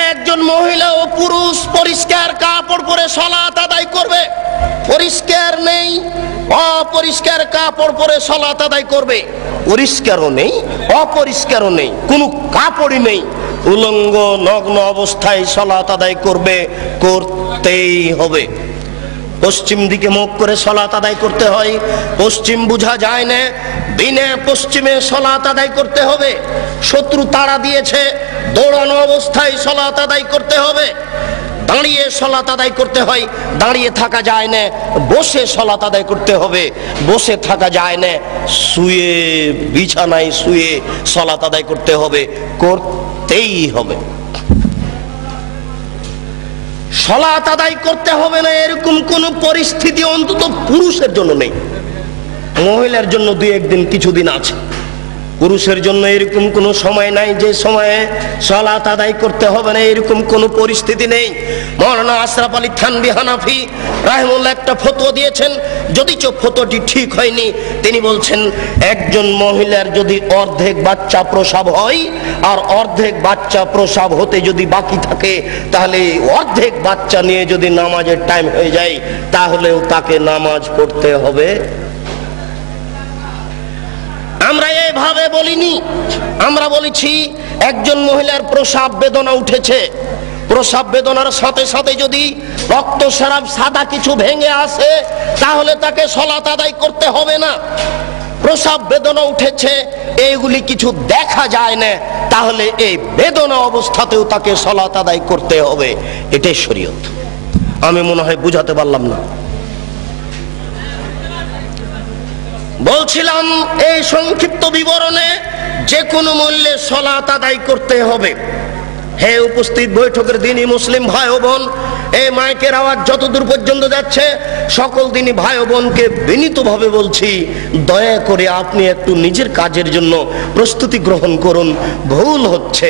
একজন মহিলা ও পুরুষ পরিষ্কার কাপড় পরে সালাত আদায় করবে। পরিষ্কার নেই, অপরিষ্কার কাপড় পরে সালাত আদায় করবে। পরিষ্কারও নেই, অপরিষ্কারও নেই, কোনো কাপড়ই নেই, উলঙ্গ নগ্ন অবস্থায় সালাত আদায় করবে, করতেই হবে। পশ্চিম দিকে মুখ করে সালাত আদায় করতে হয়। পশ্চিম বুঝা যায় না, বিনা পশ্চিমে সালাত আদায় করতে হবে। শত্রু তাড়া দিয়েছে, দৌড়ানো অবস্থায় সালাত আদায় করতে হবে। দাঁড়িয়ে সালাত আদায় করতে হয়, দাঁড়িয়ে থাকা যায় না। বসে সালাত আদায় করতে হবে, বসে থাকা যায় না। শুয়ে, বিছানায় শুয়ে সালাত আদায় করতে হবে, করতেই হবে। সালাত আদায় করতে হবে না এরকম কোন পরিস্থিতি অন্তত পুরুষের জন্য নেই। মহিলার জন্য দুই একদিন কিছুদিন আছে, পুরুষের জন্য এরকম কোনো সময় নাই যে সময়ে সালাত আদায় করতে হবে না, এরকম কোনো পরিস্থিতি নেই। মাওলানা আশরাফ আলী থানভী হানাফি রাহিমাহুল্লাহ একটা ফতোয়া দিয়েছেন, যদিচ ফতোয়াটি ঠিক হয়নি। তিনি বলছেন একজন মহিলার যদি অর্ধেক বাচ্চা প্রসব হয় আর অর্ধেক বাচ্চা প্রসব হতে যদি বাকি থাকে, তাহলে অর্ধেক বাচ্চা নিয়ে যদি নামাজের টাইম হয়ে যায় তাহলেও তাকে নামাজ পড়তে হবে। আমরা এইভাবে বলিনি, আমরা বলেছি একজন মহিলার প্রসাব বেদনা উঠেছে, প্রসাব বেদনার সাথে সাথে যদি রক্তস্রাব সাদা কিছু ভেঙে আসে তাহলে তাকে সালাত আদায় করতে হবে না। প্রসাব বেদনা উঠেছে এইগুলি কিছু দেখা যায় না, তাহলে এই বেদনা অবস্থাতেও তাকে সালাত আদায় করতে হবে। এটাই শরীয়ত। আমি মনে হয় বুঝাতে পারলাম না। বলছিলাম এই সংক্ষিপ্ত বিবরণে যে কোনো মূল্যে সালাত আদায় করতে হবে। হে উপস্থিত বৈঠকের দিনই মুসলিম ভাই ও বোন, এই মাইকের আওয়াজ যতদূর পর্যন্ত যাচ্ছে সকল দিনই ভাই ও বোনকে বিনীতভাবে বলছি, দয়া করে আপনি একটু নিজের কাজের জন্য প্রস্তুতি গ্রহণ করুন। ভুল হচ্ছে,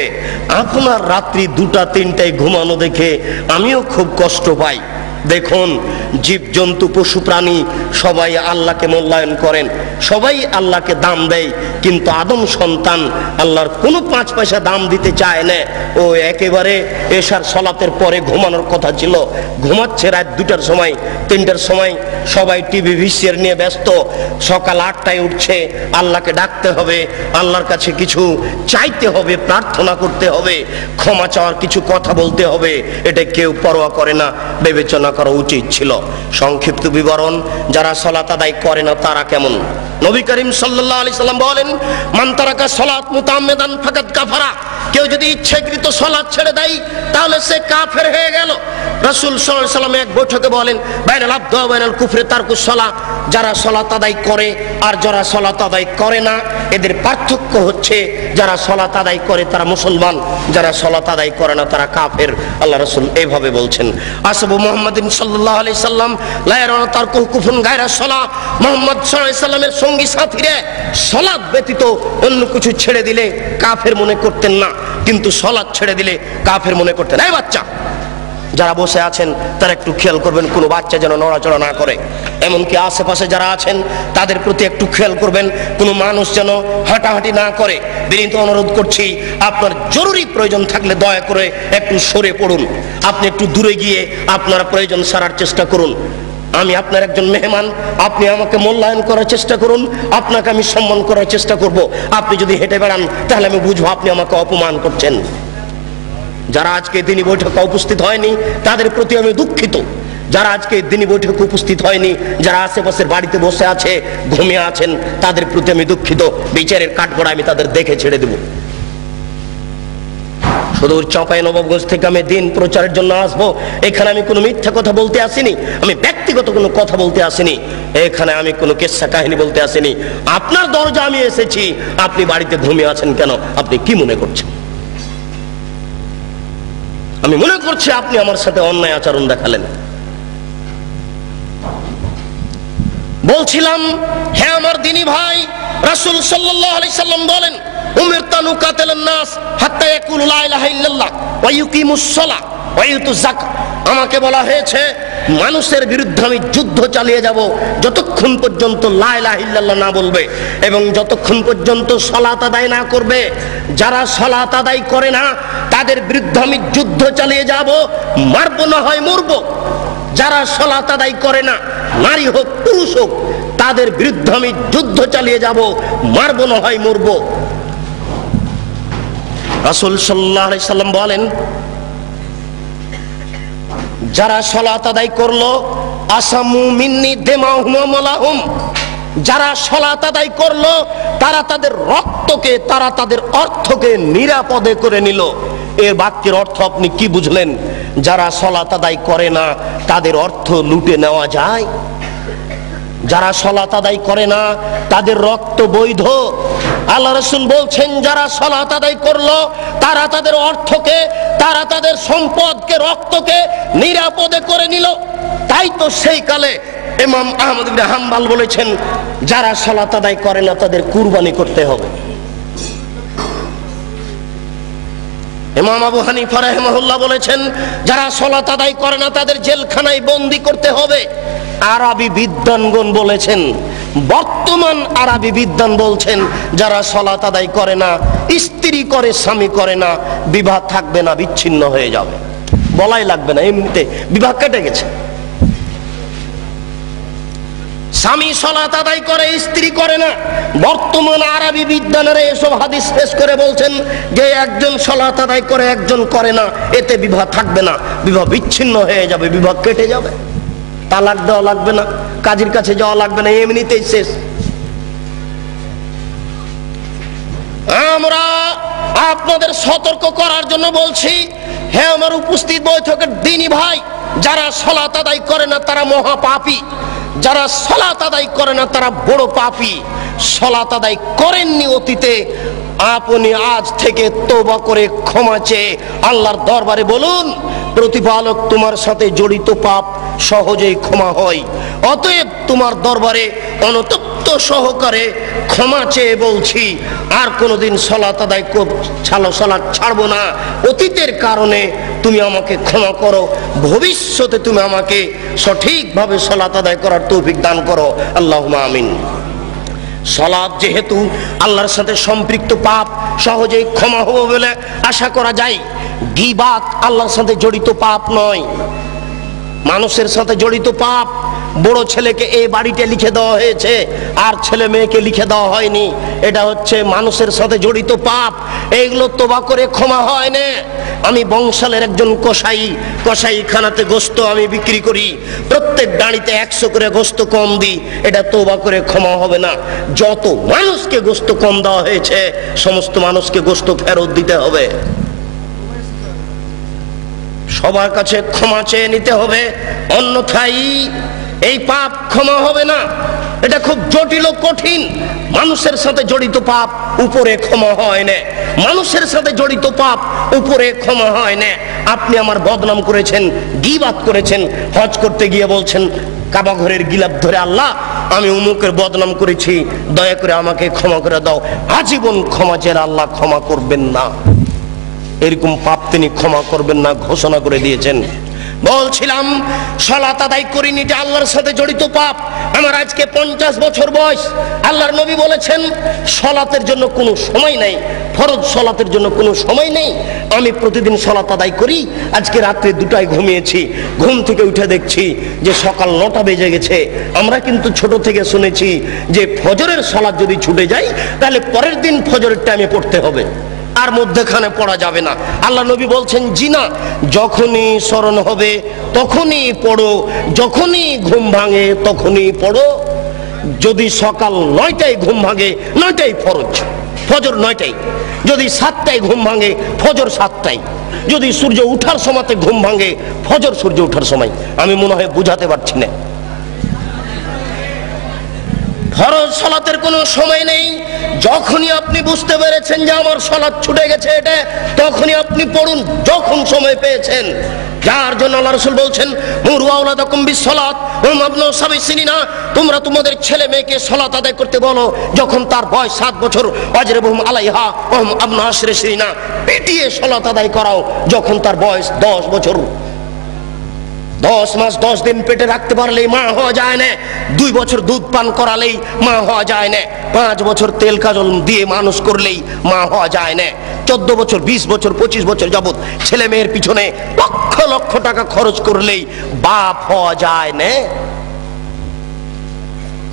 আপনার রাত্রি 2টা-3টায় ঘুমানো দেখে আমিও খুব কষ্ট পাই। দেখুন, জীবজন্তু পশু প্রাণী সবাই আল্লাহকে মূল্যায়ন করেন, সবাই আল্লাহকে দাম দেয়, কিন্তু আদম সন্তান আল্লাহর কোনো 5 পয়সা দাম দিতে চায় না। ও একেবারে এশার সালাতের পরে ঘুমানোর কথা ছিল, ঘুমাচ্ছে রাত 2টার সময়, 3টার সময়। সবাই টিভি ভিসিআর নিয়ে ব্যস্ত। সকাল 8টায় উঠছে, আল্লাহকে ডাকতে হবে, আল্লাহর কাছে কিছু চাইতে হবে, প্রার্থনা করতে হবে, ক্ষমা চাওয়ার কিছু কথা বলতে হবে। এটা কেউ পরোয়া করে না, বিবেচনা করা উচিত ছিল। সংক্ষিপ্ত বিবরণ, যারা সালাত আদায় করে না তারা কেমন? নবী করিম সাল্লাল্লাহু আলাইহি সাল্লাম বলেন, মান তারাকা সালাত মুতাআম্মিদান ফাকাদ কাফারা। কেউ যদি ইচ্ছাকৃত সালাত ছেড়ে দেয় তাহলে সে কাফের হয়ে গেল। রাসূল সাল্লাল্লাহু আলাইহি সাল্লাম এক বৈঠকে বলেন, বাইনাল আবদি ওয়া বাইনাল কুফরি তারকুস সালাহ। যারা সালাত আদায় করে আর যারা সালাত আদায় করে না, এদের পার্থক্য হচ্ছে যারা সালাত আদায় করে তারা মুসলমান, যারা সালাত আদায় করে না তারা কাফের। আল্লাহ রাসূল এইভাবে বলছেন। আসহাবু মুহাম্মাদিন সাল্লাল্লাহু আলাইহি সাল্লাম লা ইয়ারাউনা তারকুহু কুফরুন গায়রা সালাহ। মুহাম্মদ সাল্লাল্লাহু আলাইহি সাল্লামের সঙ্গী সাথীরা সালাত ব্যতীত অন্য কিছু ছেড়ে দিলে কাফের মনে করতেন না, কিন্তু সালাত ছেড়ে দিলে কাফের মনে করতেন। এই বাচ্চা যারা বসে আছেন তারা একটু খেয়াল করবেন, কোনো বাচ্চা যেন নড়াচড়া না করে। এমনকি আশেপাশে যারা আছেন তাদের প্রতি একটু খেয়াল করবেন, কোনো মানুষ যেন হাঁটাহাঁটি না করে। বিনীত অনুরোধ করছি, আপনার জরুরি প্রয়োজন থাকলে দয়া করে একটু সরে পড়ুন, আপনি একটু দূরে গিয়ে আপনার প্রয়োজন সারার চেষ্টা করুন। আমি আপনার একজন মেহমান, আপনি আমাকে মূল্যায়ন করার চেষ্টা করুন, আপনাকে আমি সম্মান করার চেষ্টা করব। আপনি যদি হেঁটে বেড়ান তাহলে আমি বুঝবো আপনি আমাকে অপমান করছেন। যারা আজকে দিনী বৈঠকে উপস্থিত হয়নি তাদের প্রতি আমি দুঃখিত। যারা আজকে দিনী বৈঠকে উপস্থিত হয়নি, যারা আশেপাশের বাড়িতে বসে আছে, ঘুমিয়ে আছেন, তাদের প্রতি আমি দুঃখিত। বিচারের কাঠগড়ায় আমি তাদের দেখে ছেড়ে দেব। সুদূর চাঁপাইনবাবগঞ্জ থেকে আমি দিন প্রচারের জন্য আসবো। এখানে আমি কোনো মিথ্যা কথা বলতে আসিনি, আমি ব্যক্তিগত কোনো কথা বলতে আসিনি, এখানে আমি কোনো কিস্সা কাহিনী বলতে আসিনি। আপনার দরজা আমি এসেছি, আপনি বাড়িতে ঘুমিয়ে আছেন কেন? আপনি কি মনে করছেন? আমি মনে করছি আপনি আমার সাথে অন্যায় আচরণ দেখালেন। বলছিলাম, হে আমার দিনী ভাই, রাসূল সাল্লাল্লাহু আলাইহি সাল্লাম বলেন, উমিরতু আন উকাতিলান নাস হাত্তা ইয়াকুলু লা ইলাহা ইল্লাল্লাহ ওয়া ইউকিমুস সালাহ ওয়া ইউতুজ যাকাত। আমাকে বলা হয়েছে মানুষের বিরুদ্ধে আমি যুদ্ধ চালিয়ে যাব যতক্ষণ পর্যন্ত লা ইলাহা ইল্লাল্লাহ না বলবে এবং যতক্ষণ পর্যন্ত সালাত আদায় না করবে। যারা সালাত আদায় করে না তাদের বিরুদ্ধে আমি যুদ্ধ চালিয়ে যাব, মারবো না হয় মরবো। যারা সালাত আদায় করে না, নারী হোক পুরুষ হোক, তাদের বিরুদ্ধে আমি যুদ্ধ চালিয়ে যাব, মারবো না হয় মরবো। রাসূল সাল্লাল্লাহু আলাইহি সাল্লাম বলেন, যারা সালাত আদায় করলো আসামু মিন্নি দিমাহুম ওয়া মালাহুম, যারা সালাত আদায় করলো তারা তাদের রক্তকে, তারা তাদের অর্থকে নিরাপদে করে নিল। এর বাক্যের অর্থ আপনি কি বুঝলেন? যারা সালাত আদায় করে না তাদের অর্থ লুটে নেওয়া যায়, যারা সালাত আদায় করে না তাদের রক্ত বৈধ। আল্লাহ রাসূল বলছেন যারা সালাত আদায় করলো তারা তাদের অর্থকে, তারা তাদের সম্পদকে, রক্তকে নিরাপদে করে নিল। তাই তো সেই কালে ইমাম আহমদ ইবনে হাম্বল বলেছেন যারা সালাত আদায় করে না তাদের কুরবানি করতে হবে। ইমাম আবু হানিফা রাহিমাহুল্লাহ বলেছেন যারা সালাত আদায় করে না তাদের জেলখানায় বন্দী করতে হবে। আরবি বিদ্বানগণ বলেছেন, বর্তমান আরবি বিদ্বান বলছেন যারা সালাত আদায় করে না, স্ত্রী করে স্বামী করে না, বিবাহ থাকবে না, বিচ্ছিন্ন হয়ে যাবে, বলাই লাগবে না, এমনিতে বিবাহ কেটে গেছে। স্বামী সালাত আদায় করে স্ত্রী করে না, বর্তমান আরবি বিদ্বানেরা এসব হাদিস পেশ করে বলছেন যে একজন সালাত আদায় করে একজন করে না, এতে বিবাহ থাকবে না, বিবাহ বিচ্ছিন্ন হয়ে যাবে, বিবাহ কেটে যাবে, তালাক দেওয়া লাগবে না, কাজীর কাছে যাওয়া লাগবে না, এমনিতেই শেষ। আমরা আপনাদের সতর্ক করার জন্য বলছি, হে আমার উপস্থিত বৈঠকের দিনী ভাই, যারা সালাত আদায় করে না তারা মহাপাপী, যারা সালাত আদায় করে না তারা বড় পাপী। সালাত আদায় করেননি অতীতে, আপনি আজ থেকে তওবা করে ক্ষমা চেয়ে আল্লাহর দরবারে বলুন, প্রতিপালক তোমার সাথে জড়িত পাপ সহজেই ক্ষমা হয়, অতএব তোমার দরবারে অনুতপ্ত সহকারে ক্ষমা চেয়ে বলছি আর কোনোদিন সালাত আদায় সালাত ছাড়বো না। অতীতের কারণে তুমি আমাকে ক্ষমা করো, ভবিষ্যতে তুমি আমাকে সঠিকভাবে সালাত আদায় করার তৌফিক দান করো, আল্লাহুম্মা আমিন। সালাত যেহেতু আল্লাহর সাথে সম্পৃক্ত পাপ, সহজেই ক্ষমা হবে বলে আশা করা যায়। গীবাত আল্লাহর সাথে জড়িত পাপ নয়, মানুষের সাথে জড়িত পাপ। বড় ছেলেকে এই বাড়িতে লিখে দেওয়া হয়েছে আর ছেলে মেয়েকে লিখে দেওয়া হয়নি, এটা হচ্ছে মানুষের সাথে জড়িত পাপ। এইগুলো তওবা করে ক্ষমা হয় না। আমি বংশালের একজন কসাইখানাতে গোস্ত আমি বিক্রি করি, প্রত্যেক দাঁড়িতে 100 করে গোস্ত কম দিই, এটা তওবা করে ক্ষমা হবে না। যত মানুষকে গোস্ত কম দেওয়া হয়েছে সমস্ত মানুষকে গোস্ত ফেরত দিতে হবে, সবার কাছে ক্ষমা চেয়ে নিতে হবে, অন্যথায় এই পাপ ক্ষমা হবে না। এটা খুব জটিল ও কঠিন। মানুষের সাথে জড়িত পাপ উপরে ক্ষমা হয় না, মানুষের সাথে জড়িত পাপ উপরে ক্ষমা হয় না। আপনি আমার বদনাম করেছেন, গীবাত করেছেন, হজ করতে গিয়ে বলছেন কাবা ঘরের গিলাফ ধরে, আল্লাহ আমি উমুকের বদনাম করেছি, দয়া করে আমাকে ক্ষমা করে দাও। আজীবন ক্ষমা চেয়ে আল্লাহ ক্ষমা করবেন না, এরকম পাপ তিনি ক্ষমা করবেন না ঘোষণা করে দিয়েছেন। বলছিলাম সালাত আদায় করিনি, এটা আল্লাহর সাথে জড়িত পাপ। আমার আজকে 50 বছর বয়স। আল্লাহর নবী বলেছেন সালাতের জন্য কোনো সময় নাই, ফরজ সালাতের জন্য কোনো সময় নেই। আমি প্রতিদিন সালাত আদায় করি। আজকে রাত্রে 2টায় ঘুমিয়েছি, ঘুম থেকে উঠে দেখছি যে সকাল 9টা বেজে গেছে। আমরা কিন্তু ছোট থেকে শুনেছি যে ফজরের সালাত যদি ছুটে যায় তাহলে পরের দিন ফজরের টাইমে পড়তে হবে, আর মধ্যখানে পড়া যাবে না। আল্লাহ নবী বলছেন জি না, যখনই স্মরণ হবে তখনই পড়ো, যখনই ঘুম ভাঙে তখনই পড়ো। যদি সকাল 9টায় ঘুম ভাঙে 9টায় ফরজ, ফজর 9টায়। যদি 7টায় ঘুম ভাঙে ফজর 7টায়। যদি সূর্য উঠার সময়তে ঘুম ভাঙে ফজর সূর্য উঠার সময়। আমি মনে হয় বুঝাতে পারছি না। ফরজ সালাতের কোনো সময় নেই। যখনই আপনি বুঝতে পেরেছেন যে আমার সালাত ছুটে গেছে, এটা তখনই আপনি পড়ুন, যখন সময় পেয়েছেন। যার জন্য আল্লাহ রাসূল বলছেন মুরু আওলাদাকুম বিসসালাত ওয়া হুম আবনাউ সাবঈ সিনিনা, তোমরা তোমাদের ছেলে মেয়েকে সালাত আদায় করতে বলো যখন তার বয়স 7 বছর। ওয়াজরিবুহুম আলাইহা ওয়া হুম আবনাউ 10 সিনিনা, পিটিয়ে সালাত আদায় করাও যখন তার বয়স 10 বছর। 10 মাস 10 দিন পেটে রাখতে পারলেই মা হওয়া যায় না, 2 বছর দুধ পান করালেই মা হওয়া যায় না, 5 বছর তেল কাজল দিয়ে মানুষ করলেই মা হওয়া যায় না, 14 বছর 20 বছর 25 বছর যাবত ছেলে মেয়ের পিছনে লক্ষ লক্ষ টাকা খরচ করলেই বাপ হওয়া যায় না।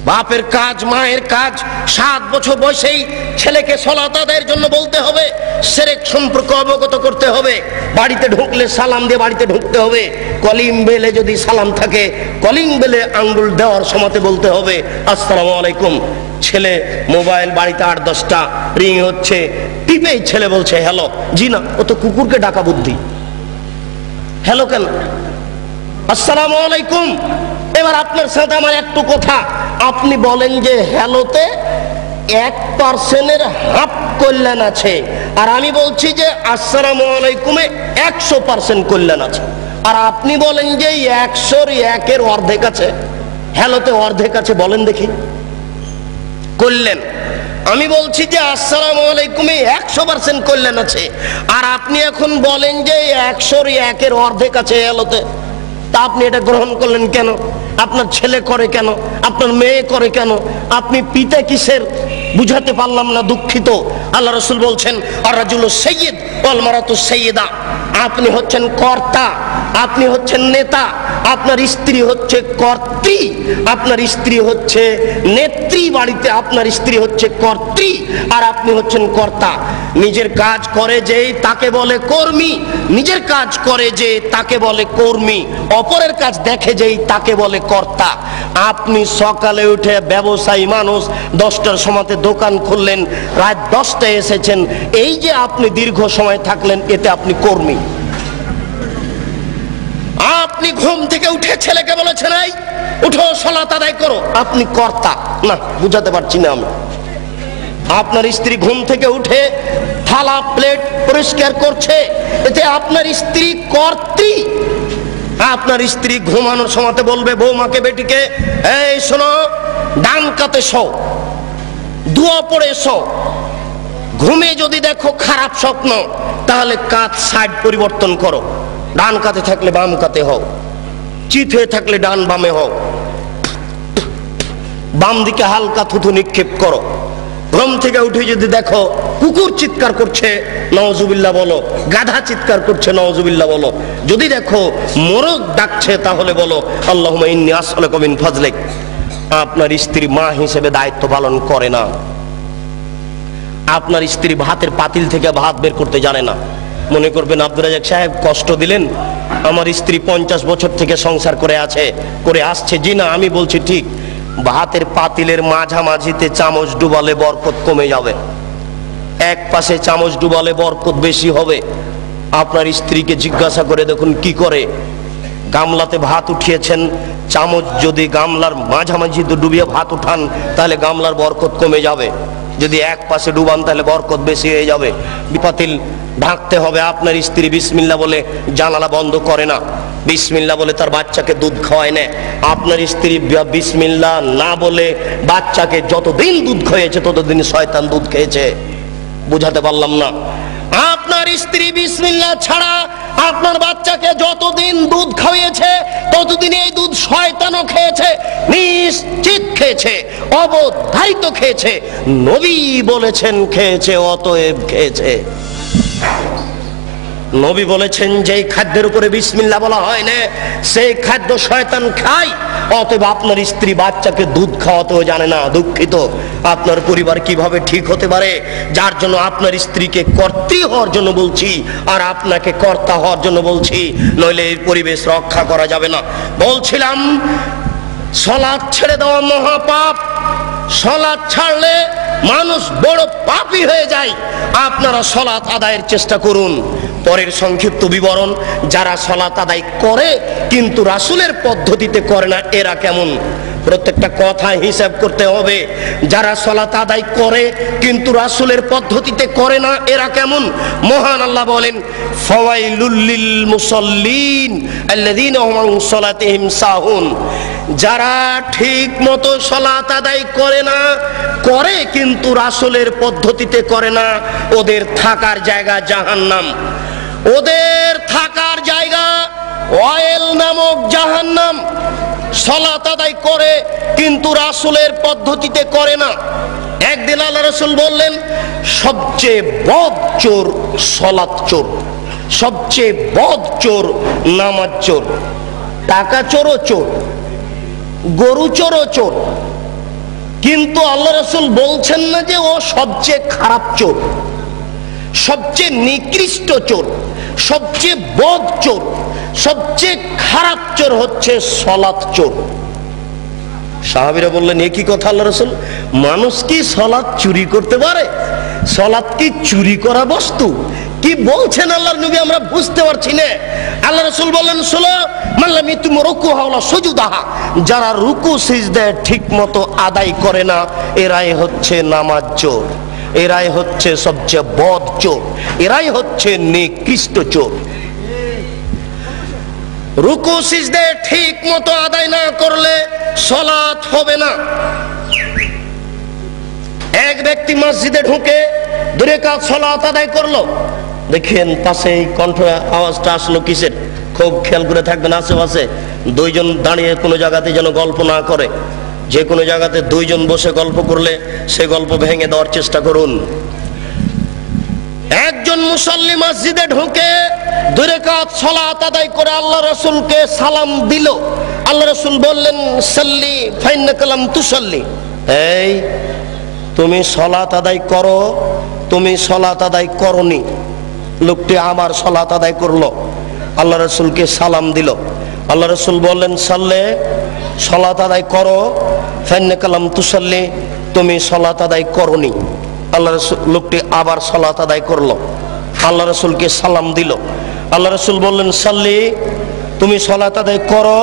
বাপের কাজ, মায়ের কাজ। 7 বছর বয়সেই ছেলেকে সালাত আদায়ের জন্য বলতে হবে, শিরক সম্পর্কে অবগত করতে হবে। বাড়িতে ঢুকলে সালাম দিয়ে বাড়িতে ঢুকতে হবে। কলিং বেলে যদি সালাম থাকে, কলিং বেলে আঙ্গুল দেওয়ার সময়তে বলতে হবে আসসালামু আলাইকুম। ছেলে মোবাইল বাড়িতে 8-10টা রিং হচ্ছে, টিপেই ছেলে বলছে হ্যালো। জি না, ও তো কুকুরকে ডাকা বুদ্ধি। হ্যালো কেন? আসসালামু আলাইকুম। এবার আপনার সাথে আমার একটু কথা, আপনি বলেন যে হ্যালোতে 1% হাফ কল্যাণ আছে, আর আমি বলছি যে আসসালামু আলাইকুমে 100% কল্যাণ আছে। আর আপনি বলেন যে 100-1 অর্ধেক আছে, হ্যালোতে অর্ধেক আছে। বলেন দেখি কল্যাণ। আমি বলছি যে আসসালামু আলাইকুমে 100% কল্যাণ আছে, আর আপনি এখন বলেন যে 100-1 অর্ধেক আছে হ্যালোতে। তা আপনি এটা গ্রহণ করলেন কেন? আপনার ছেলে করে কেন? আপনার মেয়ে করে কেন? আপনি পিতা কিসের? বুঝাতে পারলাম না, দুঃখিত। আল্লাহ রাসূল বলছেন আর রাজুলু সাইয়্যিদ ওয়াল মারাতু সাইয়্যিদা। আপনি হচ্ছেন কর্তা, আপনি হচ্ছেন নেতা, আপনার স্ত্রী হচ্ছে কর্ত্রী, আপনার স্ত্রী হচ্ছে নেত্রী। বাড়িতে আপনার স্ত্রী হচ্ছে কর্ত্রী, আর আপনি হচ্ছেন কর্তা। নিজের কাজ করে যে তাকে বলে কর্মী, নিজের কাজ করে যে তাকে বলে কর্মী, অপরের কাজ দেখে যেই তাকে বলে কর্তা। আপনি সকালে উঠে ব্যবসায়ী মানুষ, 10টার সময়তে দোকান খুললেন, রাত 10টায় এসেছেন, এই যে আপনি দীর্ঘ সময় থাকলেন, এতে আপনি কর্মী। আপনি ঘুম থেকে উঠে ছেলেকে বলেছেন এই উঠো সালাত আদায় করো, আপনি কর্তা। না, বুঝাতে পারছি না আমি। আপনার স্ত্রী ঘুম থেকে উঠে থালা প্লেট পরিষ্কার করছে, এতে আপনার স্ত্রী কর্ত্রী। আপনার স্ত্রী ঘুমানোর সময়তে বলবে বৌমাকে, বেটিকে, এই শোনো, ডান কাতে শো, দোয়া পড়ে শো। ঘুমে যদি দেখো খারাপ স্বপ্ন, তাহলে কাত সাইড পরিবর্তন করো, ডান কাতে থাকলে বাম কাতে হও, চিত হয়ে থাকলে ডান বামে হও, বাম দিকে হালকা থুথু নিক্ষেপ করো। ঘুম থেকে উঠে যদি দেখো কুকুর চিৎকার করছে, নাউজুবিল্লাহ বলো। গাধা চিৎকার করছে, নাউজুবিল্লাহ বলো। যদি দেখো মোরগ ডাকছে, তাহলে বলো আল্লাহুম্মা ইন্নী আসআলুকা মিন ফাজলিক। আপনার স্ত্রী মা হিসেবে দায়িত্ব পালন করে না। আপনার স্ত্রী ভাতের পাতিল থেকে ভাত বের করতে জানে না। মনে করবেন আব্দুর রাজ্জাক সাহেব কষ্ট দিলেন, আমার স্ত্রী 50 বছর থেকে সংসার করে আসছে। জি না, আমি বলছি ঠিক। ভাতের পাতিলের মাঝামাঝিতে চামচ ডুবালে বরকত কমে যাবে, এক পাশে চামচ ডুবালে বরকত বেশি হবে। আপনার স্ত্রীকে জিজ্ঞাসা করে দেখুন কি করে। গামলাতে ভাত উঠিয়েছেন, চামচ যদি গামলার মাঝামাঝিতে ডুবিয়ে ভাত উঠান, তাহলে গামলার বরকত কমে যাবে। যদি এক পাশে ডুবান, তাহলে বরকত বেশি হয়ে যাবে। পাতিল ঢাকতে হবে। আপনার স্ত্রী বিসমিল্লাহ বলে জানালা বন্ধ করে না, বিসমিল্লাহ বলে তার বাচ্চাকে দুধ খাওয়ায় না। আপনার স্ত্রী বিসমিল্লাহ না বলে বাচ্চাকে যতদিন দুধ খাইয়েছে, ততদিন শয়তান দুধ খেয়েছে। বুঝাতে পারলাম না? আপনার স্ত্রী বিসমিল্লাহ ছাড়া আপনার বাচ্চাকে যতদিন দুধ খাইয়েছে, ততদিন এই দুধ শয়তানও খেয়েছে, নিশ্চিত খেয়েছে, অবধারিত খেয়েছে। নবী বলেছেন খেয়েছে, অতএব খেয়েছে। নবী বলেছেন যেই খাদ্যের উপরে বিসমিল্লাহ বলা হয় না, সেই খাদ্য শয়তান খায়। অতএব আপনার স্ত্রী বাচ্চাকে দুধ খাওয়াতেও জানে না। দুঃখিত। আপনার পরিবার কিভাবে ঠিক হতে পারে? যার জন্য আপনার স্ত্রীকে কর্ত্রী হওয়ার জন্য বলছি, আর আপনাকে কর্তা হওয়ার জন্য বলছি, নইলে এই পরিবেশ রক্ষা করা যাবে না। বলছিলাম সালাত ছেড়ে দেওয়া মহাপাপ। সালাত ছাড়লে মানুষ বড় পাপী হয়ে যায়। আপনারা সালাত আদায়ের চেষ্টা করুন। পরের সংক্ষিপ্ত বিবরণ, যারা সালাত আদায় করে কিন্তু রাসূলের পদ্ধতিতে করে না, এরা কেমন? প্রত্যেকটা কথা হিসাব করতে হবে। যারা সালাত আদায় করে কিন্তু রাসূলের পদ্ধতিতে করে না, এরা কেমন? মহান আল্লাহ বলেন ফাওয়াইলুল লিল মুসাল্লিন আল্লাযীনা হুম আন সালাতিহিম সাহুন। যারা ঠিক মতো সালাত আদায় করে না, করে কিন্তু রাসূলের পদ্ধতিতে করে না, ওদের থাকার জায়গা জাহান্নাম। ওদের থাকার জায়গা ওয়াইল নামক জাহান্নাম। সালাত আদায় করে কিন্তু রাসূলের পদ্ধতিতে করে না। একদিন আল্লাহ রাসূল বললেন সবচেয়ে বদ চোর সালাত চোর, সবচেয়ে বদ চোর নামাজ চোর। টাকা চোরও চোর, গরু চোরও চোর, কিন্তু আল্লাহ রাসূল বলছেন না যে ও সবচেয়ে খারাপ চোর, সবচেয়ে নিকৃষ্ট চোর, সবচেয়ে বদ চোর, সবচেয়ে খারাপ চোর হচ্ছে সালাত চোর। সাহাবীরা বললেন, এ কি কথা আল্লাহ রাসূল, মানুষ কি সালাত চুরি করতে পারে? সালাত কি চুরি করা বস্তু? কি বলছেন আল্লাহর নবী, আমরা বুঝতে পারছি না। আল্লাহ রাসূল বললেন, শুনো, মাল্লাম ইতুম রুকুহা ওয়ালা সুজুদাহা, যারা রুকু সিজদা ঠিকমতো আদায় করে না, এরাই হচ্ছে নামাজ চোর, এরাই হচ্ছে সবচেয়ে বদ চোর, এরাই হচ্ছে নিকৃষ্ট চোর। রুকু সিজদা ঠিক মতো আদায় না করলে সালাত হবে না। এক ব্যক্তি মসজিদে ঢুকে 2 রাকাত সালাত আদায় করলো, দেখেন পাশে এই কণ্ঠ আওয়াজটা আসলো কিসের, খুব খেয়াল করে থাকবেন। আশেপাশে 2 জন দাঁড়িয়ে কোনো জায়গাতে যেন গল্প না করে, যে কোনো জায়গাতে 2 জন বসে গল্প করলে সে গল্প ভেঙে দেওয়ার চেষ্টা করুন। একজন মুসল্লি মসজিদে ঢুকে 2 রাকাত সালাত আদায় করে আল্লাহ রাসূলকে সালাম দিল। আল্লাহ রাসূল বললেন, সাল্লি ফাইন্নাকা লাম তুসাল্লি, এই তুমি সালাত আদায় করো, তুমি সালাত আদায় করনি। লোকটি আবার সালাত আদায় করলো, আল্লাহ রাসূলকে সালাম দিল। আল্লাহ রাসূল বললেন, সাল্লে, সালাত আদায় করো, ফাইন্নাকা লাম তুসাল্লি, তুমি সালাত আদায় করনি। আল্লাহ রাসূল, লোকটি আবার সালাত আদায় করলো, আল্লাহ রাসূলকে সালাম দিল। আল্লাহ রাসূল বললেন, সাল্লি, তুমি সালাত আদায় করো,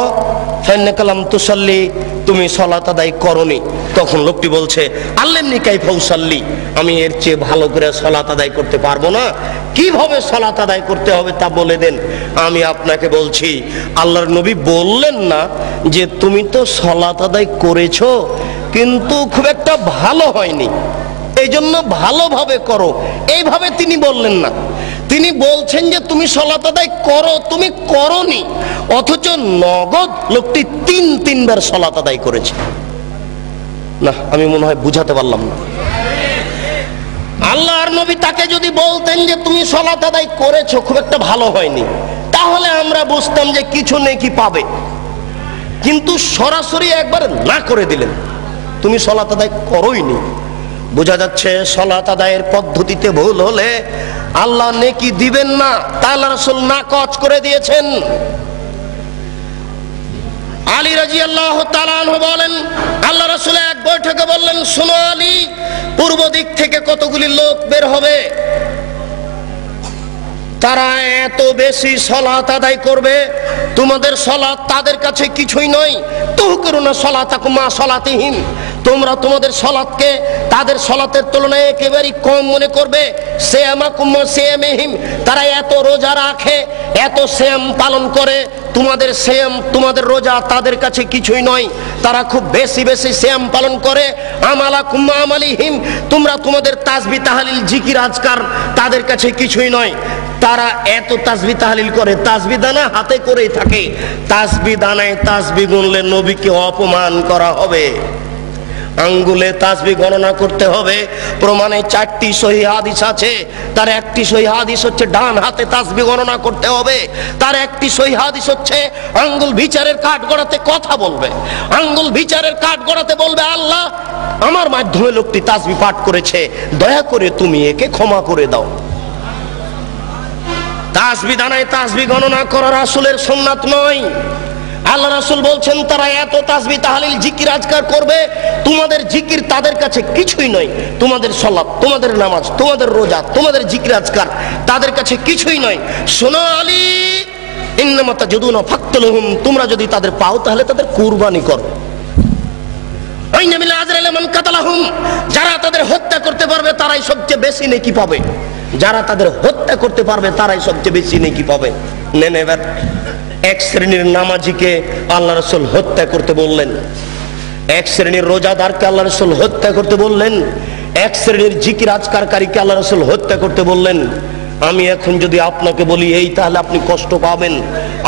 ফাইন্নাকা লাম তুসাল্লি, তুমি সালাত আদায় করনি। তখন লোকটি বলছে, আল্লামনি কাইফা উসাল্লি, আমি এর চেয়ে ভালো করে সালাত আদায় করতে পারবো না, কিভাবে সালাত আদায় করতে হবে তা বলে দেন। আমি আপনাকে বলছি, আল্লাহর নবী বললেন না যে তুমি তো সালাত আদায় করেছো কিন্তু খুব একটা ভালো হয়নি, এই জন্য ভালোভাবে করো, এইভাবে তিনি বললেন না। তিনি বলছেন যে তুমি সালাত আদায় করো, তুমি করনি, অথচ নগদ লোকটি 3 বার সালাত আদায় করেছে। না, আমি মনে হয় বুঝাতে পারলাম না। আল্লাহর নবী তাকে যদি বলতেন যে তুমি সালাত আদায় করেছো, খুব একটা ভালো হয়নি, তাহলে আমরা বুঝতাম যে কিছু নেকি পাবে। কিন্তু সরাসরি একবার না করে দিলেন, তুমি সালাত আদায় করোইনি। বোঝা যাচ্ছে সালাত আদায়ের পদ্ধতিতে ভুল হলে আল্লাহ নেকি দিবেন না, তা আল্লাহ রাসূল নাকচ করে দিয়েছেন। আলী রাদিয়াল্লাহু তাআলা আনহু বলেন, আল্লাহ রাসূল এক বৈঠকে বললেন, শোনো আলী, পূর্ব দিক থেকে কতগুলি লোক বের হবে, তারা এত বেশি সালাত আদায় করবে, তোমাদের সালাত তাদের কাছে কিছুই নয়। তুহকিরুনা সালাতাকুম মা সালাতিহিম, তোমরা তোমাদের সালাতকে তাদের সালাতের তুলনায় একেবারে কম মনে করবে। সিয়ামাকুম মা সিয়ামিহিম, তারা এত রোজা রাখে, এত সিয়াম পালন করে, তোমাদের সিয়াম, তোমাদের রোজা তাদের কাছে কিছুই নয়, তারা খুব বেশি বেশি সিয়াম পালন করে। আমালাকুম মা আমালিহিম, তোমরা তোমাদের তাসবিহ তাহলিল জিকির আজকার তাদের কাছে কিছুই নয়, তারা এত তাসবিহ তাহলিল করে, তাসবিহ দানা হাতে করেই থাকে, তাসবিহ দানায় তাসবিহ গুনলে নবীকে অপমান করা হবে। আঙ্গুলে তাসবিহ গণনা করতে হবে, প্রমাণে 4টি সহিহ হাদিস আছে। তার একটি সহিহ হাদিস হচ্ছে ডান হাতে তাসবিহ গণনা করতে হবে, তার একটি সহিহ হাদিস হচ্ছে আঙ্গুল বিচারের কাঠ গড়াতে কথা বলবে, আঙ্গুল বিচারের কাঠ গড়াতে বলবে, আল্লাহ আমার মাধ্যমে লোকটি তাসবিহ পাঠ করেছে, দয়া করে তুমি একে ক্ষমা করে দাও। তাসবিহ দানায় তাসবিহ গণনা করা রাসূলের সুন্নাত নয়। আল্লাহ রাসূল বলছেন, তারা এত তাসবিহ তাহলিল জিকির আজকার করবে, তোমাদের জিকির তাদের কাছে কিছুই নয়, তোমাদের সালাত, তোমাদের নামাজ, তোমাদের রোজা, তোমাদের জিকির আজকার তাদের কাছে কিছুই নয়। শোনো আলী, ইন্নামা তাজুদুনা ফাকতুলহুম, তোমরা যদি তাদের পাও তাহলে তাদের কুরবানি করো। ওয়াইন্না মিন আজরিল মান কাতালাহুম, যারা তাদের হত্যা করতে পারবে তারাই সবচেয়ে বেশি নেকি পাবে, যারা তাদের হত্যা করতে পারবে তারাই সবচেয়ে বেশি নেকি পাবে। নেন এবার এক শ্রেণীর নামাজিকে আল্লাহ রাসূল হত্যা করতে বললেন, এক শ্রেণীর রোজাদারকে আল্লাহ রাসূল হত্যা করতে বললেন, এক শ্রেণীর জিকির আজকারকারীকে আল্লাহ রাসূল হত্যা করতে বললেন। আমি এখন যদি আপনাকে বলি এই, তাহলে আপনি কষ্ট পাবেন।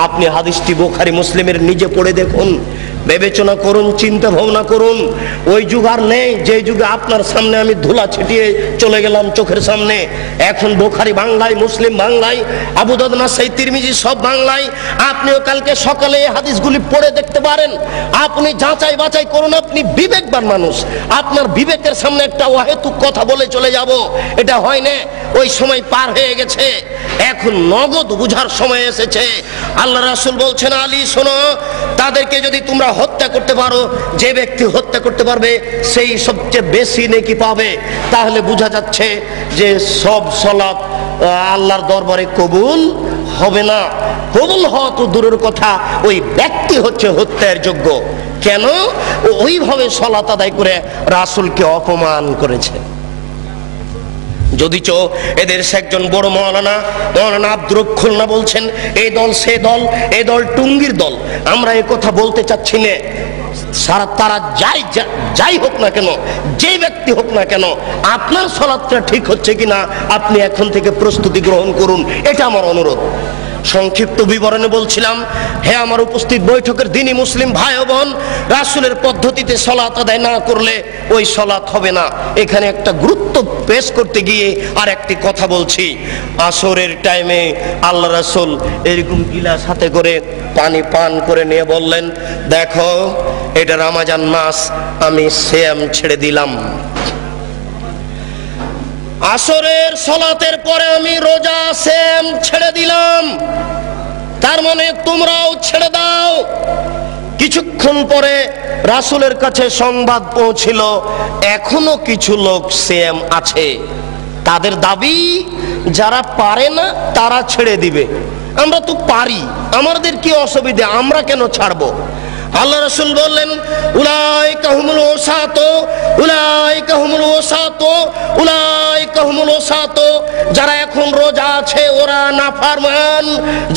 আপনি হাদিসটি বুখারী মুসলিমের নিজে পড়ে দেখুন, বিবেচনা করুন, চিন্তা ভাবনা করুন। ওই যুগ আর নেই যে যুগে আপনার সামনে আমি ধুলা ছিটিয়ে চলে গেলাম চোখের সামনে। এখন বুখারী বাংলায়, মুসলিম বাংলায়, আবু দাউদ, নাসাই, তিরমিজি সব বাংলায়। আপনিও কালকে সকালে এই হাদিসগুলি পড়ে দেখতে পারেন, আপনি যাচাই বাছাই করুন। আপনি বিবেকবান মানুষ, আপনার বিবেকের সামনে একটা অহেতুক কথা বলে চলে যাব, এটা হয় না। ওই সময় পার হয়ে গেছে, এখন নগদ বুঝার সময় এসেছে। আল্লাহ রাসূল বলছেন, আলী শোনো, তাদেরকে যদি তোমরা হত্যা করতে পারো, যে ব্যক্তি হত্যা করতে পারবে সেই সবচেয়ে বেশি নেকি পাবে। তাহলে বোঝা যাচ্ছে যে সব সালাত আল্লাহর দরবারে কবুল হবে না। কবুল হওয়া তো দূরের কথা, ওই ব্যক্তি হচ্ছে হত্যার যোগ্য। কেন? ওইভাবে সালাত আদায় করে রাসূলকে অপমান করেছে। যদিচ এদের একজন বড় মৌলানা আব্দুর রব খুলনা বলছেন, এই দল সে দল, এই দল টুঙ্গির দল। আমরা এই কথা বলতে চাচ্ছি না। তারা যাই হোক না কেন, যে ব্যক্তি হোক না কেন, আপনার সালাতটা ঠিক হচ্ছে কিনা আপনি এখন থেকে প্রস্তুতি গ্রহণ করুন, এটা আমার অনুরোধ। সংক্ষিপ্ত বিবরণে বলছিলাম, হে আমার উপস্থিত বৈঠকের দিনী মুসলিম ভাই ও বোন, রাসূলের পদ্ধতিতে সালাত আদায় না করলে ওই সালাত হবে না। এখানে একটা গুরুত্ব পেশ করতে গিয়ে আর একটি কথা বলছি। আসরের টাইমে আল্লাহ রাসূল এরকম গিলাস হাতে করে পানি পান করে নিয়ে বললেন, দেখো এটা রমজান মাস, আমি সিয়াম ছেড়ে দিলাম। আসরের সালাতের পরে আমি রোজা সিয়াম ছেড়ে দিলাম, তার মানে তোমরাও ছেড়ে দাও। কিছুক্ষণ পরে রাসূলের কাছে সংবাদ পৌঁছিল, এখনো কিছু লোক সিয়াম আছে। তাদের দাবি যারা পারে না তারা ছেড়ে দিবে। আমরা তো পারি, আমাদের কি অসুবিধা, আমরা কেন ছাড়বো? আল্লাহ রাসূল বললেন, উলাইকা হুমুল ওসাতো, উলাইকা হুমুল ওসাতো, উলাইকা হুমুল ওসাতো। যারা এখন রোজা আছে ওরা নাফরমান,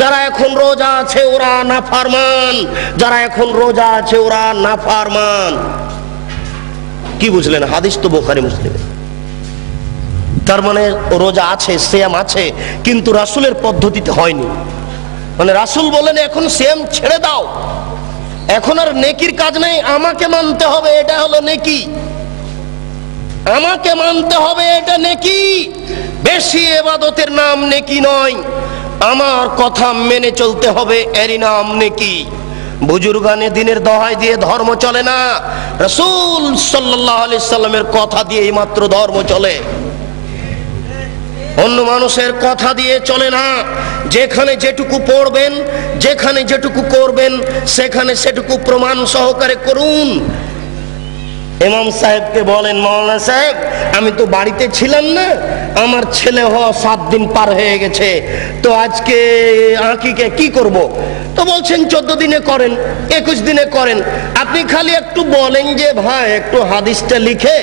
যারা এখন রোজা আছে ওরা নাফরমান, যারা এখন রোজা আছে ওরা নাফরমান। কি বুঝলেন? হাদিস তো বুখারী মুসলিমে। তার মানে রোজা আছে, সিয়াম আছে, কিন্তু রাসূলের পদ্ধতিতে হয়নি। মানে রাসূল বলেন এখন সিয়াম ছেড়ে দাও, এখন আর নেকির কাজ নেই, আমাকে মানতে হবে, এটা হলো নেকি, আমাকে মানতে হবে, এটা নেকি। বেশি ইবাদতের নাম নেকি নয়, আমার কথা মেনে চলতে হবে, এরই নাম নেকি। বুজুর্গানে দিনের দোহাই দিয়ে ধর্ম চলে না, রাসূল সাল্লাল্লাহু আলাইহি সাল্লামের কথা দিয়েই মাত্র ধর্ম চলে, অন্য মানুষের কথা দিয়ে চলে না। যেখানে যেটুকু পড়বেন, যেখানে যেটুকু করবেন, সেখানে সেটুকু প্রমাণ সহকারে করুন। ইমাম সাহেবকে বলেন, মাওলানা সাহেব আমি তো বাড়িতে ছিলাম না, আমার ছেলে হওয়া 7 দিন পার হয়ে গেছে, তো আজকে আঁকিকে কি করব? তো বলছেন 14 দিনে করেন, 21 দিনে করেন। আপনি খালি একটু বলেন যে ভাই একটু হাদিসটা লিখে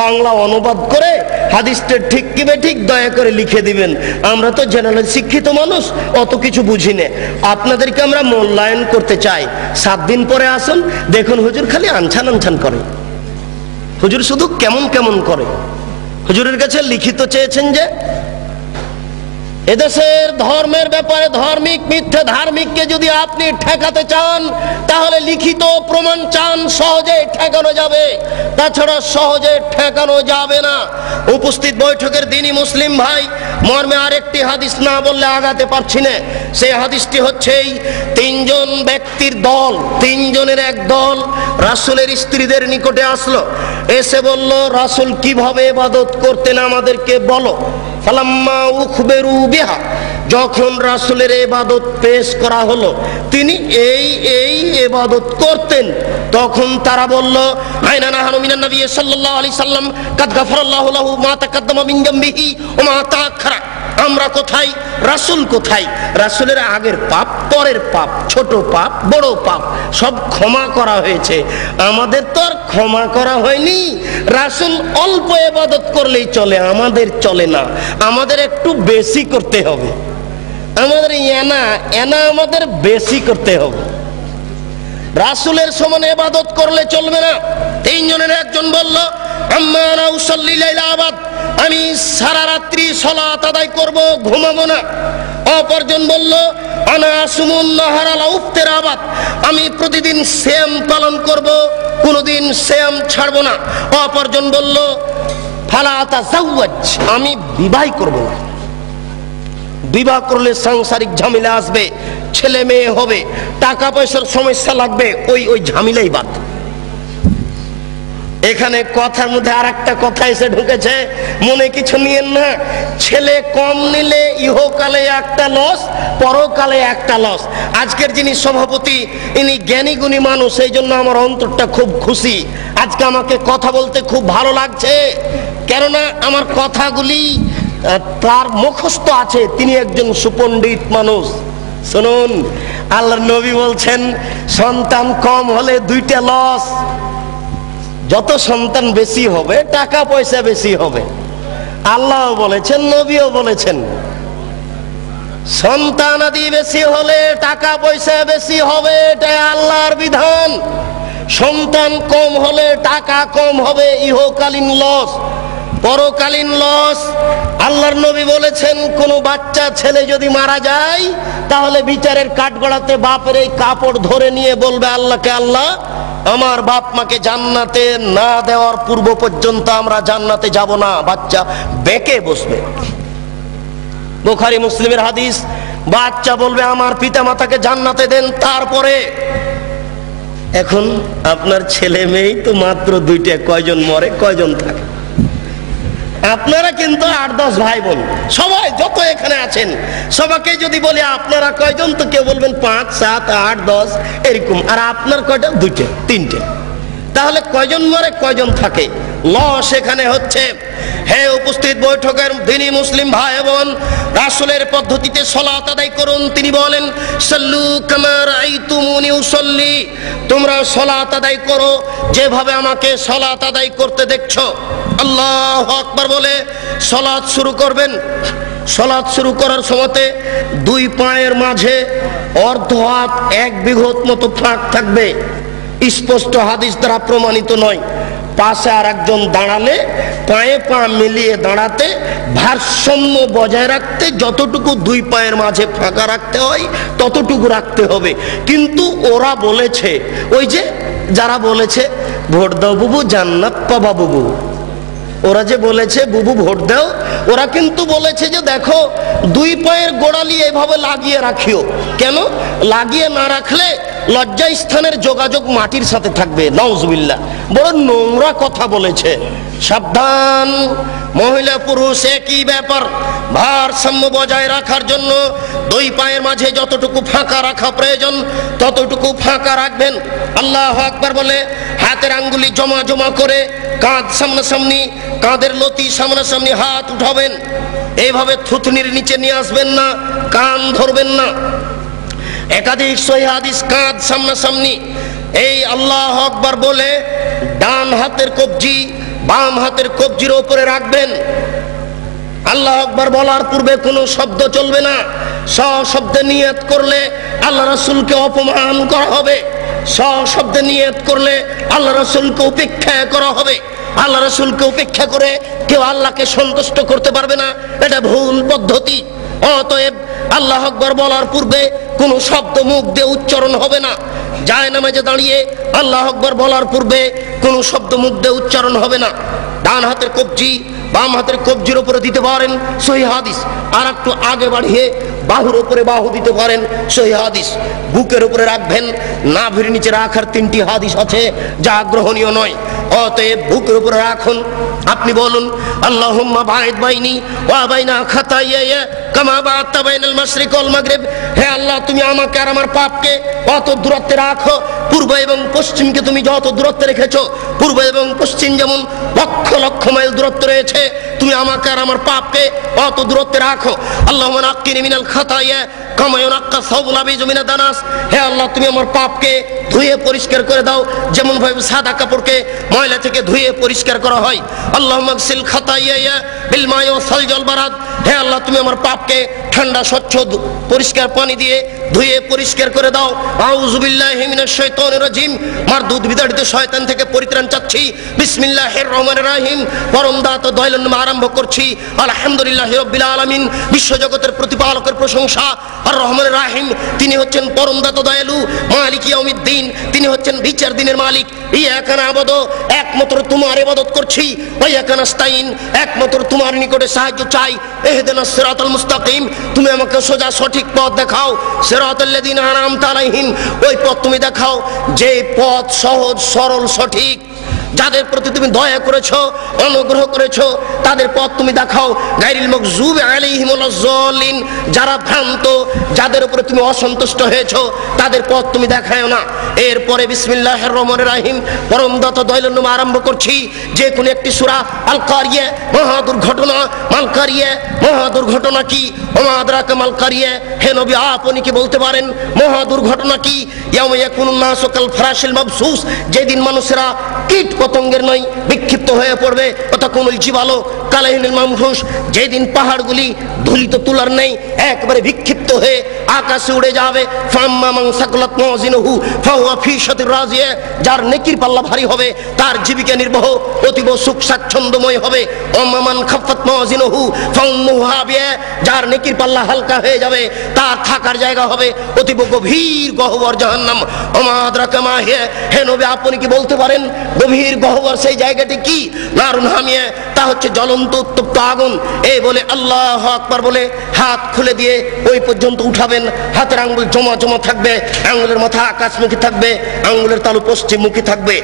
বাংলা অনুবাদ করে হাদিসটা ঠিক কি ঠিক দয়া করে লিখে দিবেন। আমরা তো জেনারেল শিক্ষিত মানুষ, অত কিছু বুঝি না, আপনাদেরকে আমরা মূল্যায়ন করতে চাই। 7 দিন পরে আসুন, দেখুন হুজুর খালি আনছান আনছান করে, হুজুর শুধু কেমন কেমন করে। হুজুরের কাছে লিখিত চেয়েছেন যে এদেশের ধর্মের ব্যাপারে ধার্মিক মিথ্যে ধার্মিককে যদি আপনি ঠেকাতে চান তাহলে লিখিত প্রমাণ চান, সহজে ঠেকানো যাবে, তাছাড়া সহজে ঠেকানো যাবে না। উপস্থিত বৈঠকের দিনই মুসলিম ভাই, মর্মে আরেকটি হাদিস না বললে আগাতে পারছি না। সেই হাদিসটি হচ্ছে 3 জন ব্যক্তির দল, 3 জনের এক দল রাসূলের স্ত্রীদের নিকটে আসলো, এসে বলল, রাসূল কিভাবে ইবাদত করতেন আমাদেরকে বলো। ফালাম্মা উখবিরু বিহা, যখন রাসূলের ইবাদত পেশ করা হলো, তিনি এই এই ইবাদত করতেন, তখন তারা বলল, আইনা নাহানু মিনান নবী সাল্লাল্লাহু আলাইহি সাল্লাম কাদ গাফারাল্লাহু লাহু মা তাকাদ্দামা মিন যামবিহি ওয়া মা তাআখারা। আমরা কোথায়, রাসূল কোথায়? রাসূলের আগের পাপ, পরের পাপ, ছোট পাপ, বড় পাপ সব ক্ষমা করা হয়েছে, আমাদের তো আর ক্ষমা করা হয়নি। রাসূল অল্প ইবাদত করলেই চলে, আমাদের চলে না, আমাদের একটু বেশি করতে হবে, আমাদের এনা আমাদের বেশি করতে হবে। রাসূলের সমান ইবাদত করলে চলবে না। 3 জনের একজন বলল, আম্মা আনা উসাল্লি লাইলা আবাদ, আমি সারা রাত্রি সালাত আদায় করব, ঘুমাবো না। অপরজন বলল, আনা আসুমুন নাহারা লা উফতির আবাদ, আমি প্রতিদিন সিয়াম পালন করব, কোনোদিন সিয়াম ছাড়বো না। অপরজন বলল, ফালা আতাজাওয়াজ, আমি বিবাহ করব না, বিবাহ করলে সাংসারিক ঝামেলা আসবে, ছেলে মেয়ে হবে, টাকা পয়সার সমস্যা লাগবে, ওই ঝামেলাই বাদ। এখানে কথার মধ্যে আর একটা কথা এসে ঢুকেছে, মনে কিছু নিয়েন না। ছেলে কম নিলে ইহকালে একটা লস, পরকালে একটা লস। আজকের যিনি সভাপতি ইনি জ্ঞানী গুণী মানুষ, এই জন্য আমার অন্তরটা খুব খুশি। আজকে আমাকে কথা বলতে খুব ভালো লাগছে, কেননা আমার কথাগুলি তার মুখস্থ আছে। তিনি একজন সুপণ্ডিত মানুষ। শুনুন, আল্লাহর নবী বলছেন সন্তান কম হলে দুইটা লস। যত সন্তান বেশি হবে টাকা পয়সা বেশি হবে। আল্লাহ বলেছেন, নবীও বলেছেন, সন্তান আদি বেশি হলে টাকা পয়সা বেশি হবে, এটাই আল্লাহর বিধান। সন্তান কম হলে টাকা কম হবে, ইহকালীন লস, পরকালীন লস। আল্লাহর নবী বলেছেন কোন বাচ্চা ছেলে যদি মারা যায় তাহলে বিচারের কাঠগড়াতে বাপের এই কাপড় ধরে নিয়ে বলবে আল্লাহকে, আল্লাহ আমার বাপ মাকে জান্নাতে না দেওয়ার পূর্ব পর্যন্ত আমরা জান্নাতে যাব না। বাচ্চা বেঁকে বসবে। বুখারী মুসলিমের হাদিস, বাচ্চা বলবে আমার পিতা মাতাকে জান্নাতে দেন তারপরে। এখন আপনার ছেলে মেয়েই তো মাত্র দুইটা, কয়জন মরে কয়জন থাকে? আপনারা কিন্তু 8-10 ভাই বোন, সবাই যত এখানে আছেন সবাইকে যদি বলি আপনারা কয়জন, তো কেউ বলবেন 5, 7, 8, 10 এরকম। আর আপনার কয়টা? 2টে 3টে। তাহলে কয়জন মরে কয়জন থাকে? লস এখানে হচ্ছে। হে উপস্থিত বৈঠকের দিনী মুসলিম ভাই বোন, রাসূলের পদ্ধতিতে সালাত আদায় করুন। তিনি বলেন সাল্লু কামা রাআইতুমুনি উসাল্লি, তোমরা সালাত আদায় করো যেভাবে আমাকে সালাত আদায় করতে দেখছো। আল্লাহু আকবার বলে সালাত শুরু করবেন। সালাত শুরু করার সময়তে দুই পায়ের মাঝে অর্ধ হাত 1 বিঘত মতো ফাঁক থাকবে। স্পষ্ট হাদিস দ্বারা প্রমাণিত নয়। পাশে আর একজন দাঁড়ালে পায়ে পা মিলিয়ে দাঁড়াতে, ভারসাম্য বজায় রাখতে যতটুকু দুই পায়ের মাঝে ফাঁকা রাখতে হয় ততটুকু রাখতে হবে। কিন্তু ওরা বলেছে, ওই যে যারা বলেছে ভোট দাও বুবু জান্নাত পাবা বুবু, ওরা যে বলেছে বুবু ভোট দাও, ওরা কিন্তু বলেছে যে দেখো দুই পায়ের গোড়ালি এভাবে লাগিয়ে রাখিও। কেন লাগিয়ে না রাখলে লজ্জা স্থানের যোগাযোগ মাটির সাথে থাকবে। নাউজুবিল্লাহ, বড় নোংরা কথা বলেছে। সাবধান, মহিলা পুরুষ একই ব্যাপার। ভারসাম্য বজায় রাখার জন্য দুই পায়ের মাঝে যতটুকু ফাঁকা রাখা প্রয়োজন ততটুকু ফাঁকা রাখবেন। আল্লাহু আকবার বলে হাতের আঙ্গুলি জমা জমা করে কাঁধ সামনাসামনি, কাঁধের লতি সামনাসামনি হাত উঠাবেন। এইভাবে থুতনির নিচে নিয়ে আসবেন না, কান ধরবেন না। একাধিক সহিহ হাদিস, কাঁধ সামনাসামনি। এই আল্লাহু আকবার বলে ডান হাতের কবজি বাম হাতের কবজির উপরে রাখবেন। আল্লাহু আকবার বলার পূর্বে কোনো শব্দ চলবে না। সশব্দে নিয়ত করলে আল্লাহ রাসূলকে অপমান করা হবে। সশব্দে নিয়ত করলে আল্লাহ রাসূলকে উপেক্ষা করা হবে। আল্লাহ রাসূলকে উপেক্ষা করে কেউ আল্লাহকে সন্তুষ্ট করতে পারবে না, এটা ভুল পদ্ধতি। অতএব আল্লাহু আকবার বলার পূর্বে কোনো শব্দ মুখ দিয়ে উচ্চারণ হবে না। জায়নামাজে দাঁড়িয়ে আল্লাহু আকবার বলার পূর্বে কোনো শব্দ মুখ দিয়ে উচ্চারণ হবে না। ডান হাতের কবজি বাম হাতের কবজির উপরে দিতে পারেন, সহিহ হাদিস। আর একটু আগে বাড়িয়ে বাহুর উপরে বাহু দিতে পারেন, সহিহ হাদিস। বুকের উপরে রাখবেন, নাভির নিচে রাখার 3টি হাদিস আছে যা গ্রহণীয় নয়। অতএব বুকের উপরে রাখুন। আপনি বলুন আল্লাহুম্মা বাঈদ বাইনি ওয়া বাইনা খাতায়ায়া কামা বা'আদতা বাইনাল মাশরিক ওয়াল মাগরিব। হে আল্লাহ, তুমি আমাকে আর আমার পাপকে অত দূরত্বে রাখো, পূর্ব এবং পশ্চিমকে তুমি যত দূরত্বে রেখেছো, পূর্ব এবং পশ্চিম যেমন লক্ষ লক্ষ মাইল দূরত্ব রয়েছে, তুমি আমাকে আর আমার পাপকে অত দূরত্বে রাখো। আল্লাহুম্মা নাক্কিনি মিনাল খাতায়া কামা ইউনাক্কা সাওবুল আবিযু মিনাদ দানাস। হে আল্লাহ, তুমি আমার পাপকে ধুয়ে পরিষ্কার করে দাও যেমন ভাবে সাদা কাপড়কে ময়লা থেকে ধুয়ে পরিষ্কার করা হয়। আল্লাহুম্মা গসিল খাতায়া বিল মাই ওয়াস সালজি ওয়াল বারাদ। হে আল্লাহ, তুমি আমার পাপকে ঠান্ডা স্বচ্ছ পরিষ্কার পানি দিয়ে ধুয়ে পরিষ্কার করে দাও। আউযু বিল্লাহি মিনাশ শাইতানির রাজিম। মারদুদ বিতাড়িত শয়তান থেকে পরিত্রাণ চাচ্ছি। বিসমিল্লাহির রহমানির রহিম। পরম দাতা দয়ালুর নামে আরম্ভ করছি। আলহামদুলিল্লাহি রাব্বিল আলামিন। বিশ্বজগতের প্রতিপালকের প্রশংসা। আর রহমানির রহিম, তিনি হচ্ছেন পরম দাতা দয়ালু। মালিক ইয়াউমিদ্দিন, তিনি হচ্ছেন বিচার দিনের মালিক। ইয়াকা না'বুদু, একমাত্র তোমার ইবাদত করছি। ওয়া ইয়াকা নাস্তাইন, একমাত্র তোমার নিকটে সাহায্য চাই। ইহদিনাস সিরাতাল মুস্তাকিম, তুমি আমাকে সোজা সঠিক পথ দেখাও। সিরাতাল্লাযিনা আন'আমতা আলাইহিম, ওই পথ তুমি দেখাও যে পথ সহজ সরল সঠিক। যাদের প্রতি তুমি দয়া করেছো, অনুগ্রহ করেছো, তাদের পথ তুমি দেখাও। গায়রিল মাগযুবি আলাইহিম ওয়ালাজ-জালিন, যারা ভ্রান্ত, যাদের উপরে তুমি অসন্তুষ্ট হয়েছো, তাদের পথ তুমি দেখায়ও না। এরপরে বিসমিল্লাহির রহমানির রহিম, পরম দাতা দয়ালু নামে আরম্ভ করছি। যে কোনো একটি সূরা, আল কারিয়া মহা দুর্ঘটনা, মাল কারিয়া মহা দুর্ঘটনা কি, ওমা আদরাকা মাল কারিয়া, হে নবী আপনি কি বলতে পারেন মহা দুর্ঘটনা কি? ইয়াউমা ইয়াকুনুন নাসু কাল ফারাশিল মাবসুস, যেদিন মানুষেরা কীট পতঙ্গের নয় বিক্ষিপ্ত হয়ে পড়বে। ওয়াতাকুনুল জিবালু কালাইহিল মামফুস, যেদিন পাহাড়গুলি ধুলিত তুলার নেই একবারে বিক্ষিপ্ত হয়ে আকাশে উড়ে যাবে। ফাম্মা মান সাকুলাত মাওয়াজিনুহু ফাহুয়া ফি শাতির রাজিয়া, যার নেকির পাল্লা ভারী হবে তার জীবিকা নির্বাহ অতীব সুখ স্বাচ্ছন্দ্যময় হবে। ওয়াম্মা মান খাফফাত মাওয়াজিনুহু ফাউম্মুহু হাবিয়া, যার নেকির পাল্লা হালকা হয়ে যাবে তার থাকার জায়গা হবে অতীব গভীর গহ্বর জাহান্নাম। ওমা আদরাকা মা হিয়া, হে নবী আপনি কি বলতে পারেন গভীর গহ্বর সেই জায়গাটি কি? নারুন হামিয়া, তা হচ্ছে জ্বলন্ত উত্তপ্ত আগুন। এই বলে আল্লাহু আকবার বলে হাত খুলে দিয়ে ওই পর্যন্ত উঠাবেন। হাতের আঙ্গুল জমা জমা থাকবে, আঙ্গুলের মাথা আকাশমুখী থাকবে, আঙ্গুলের তালু পশ্চিমমুখী থাকবে।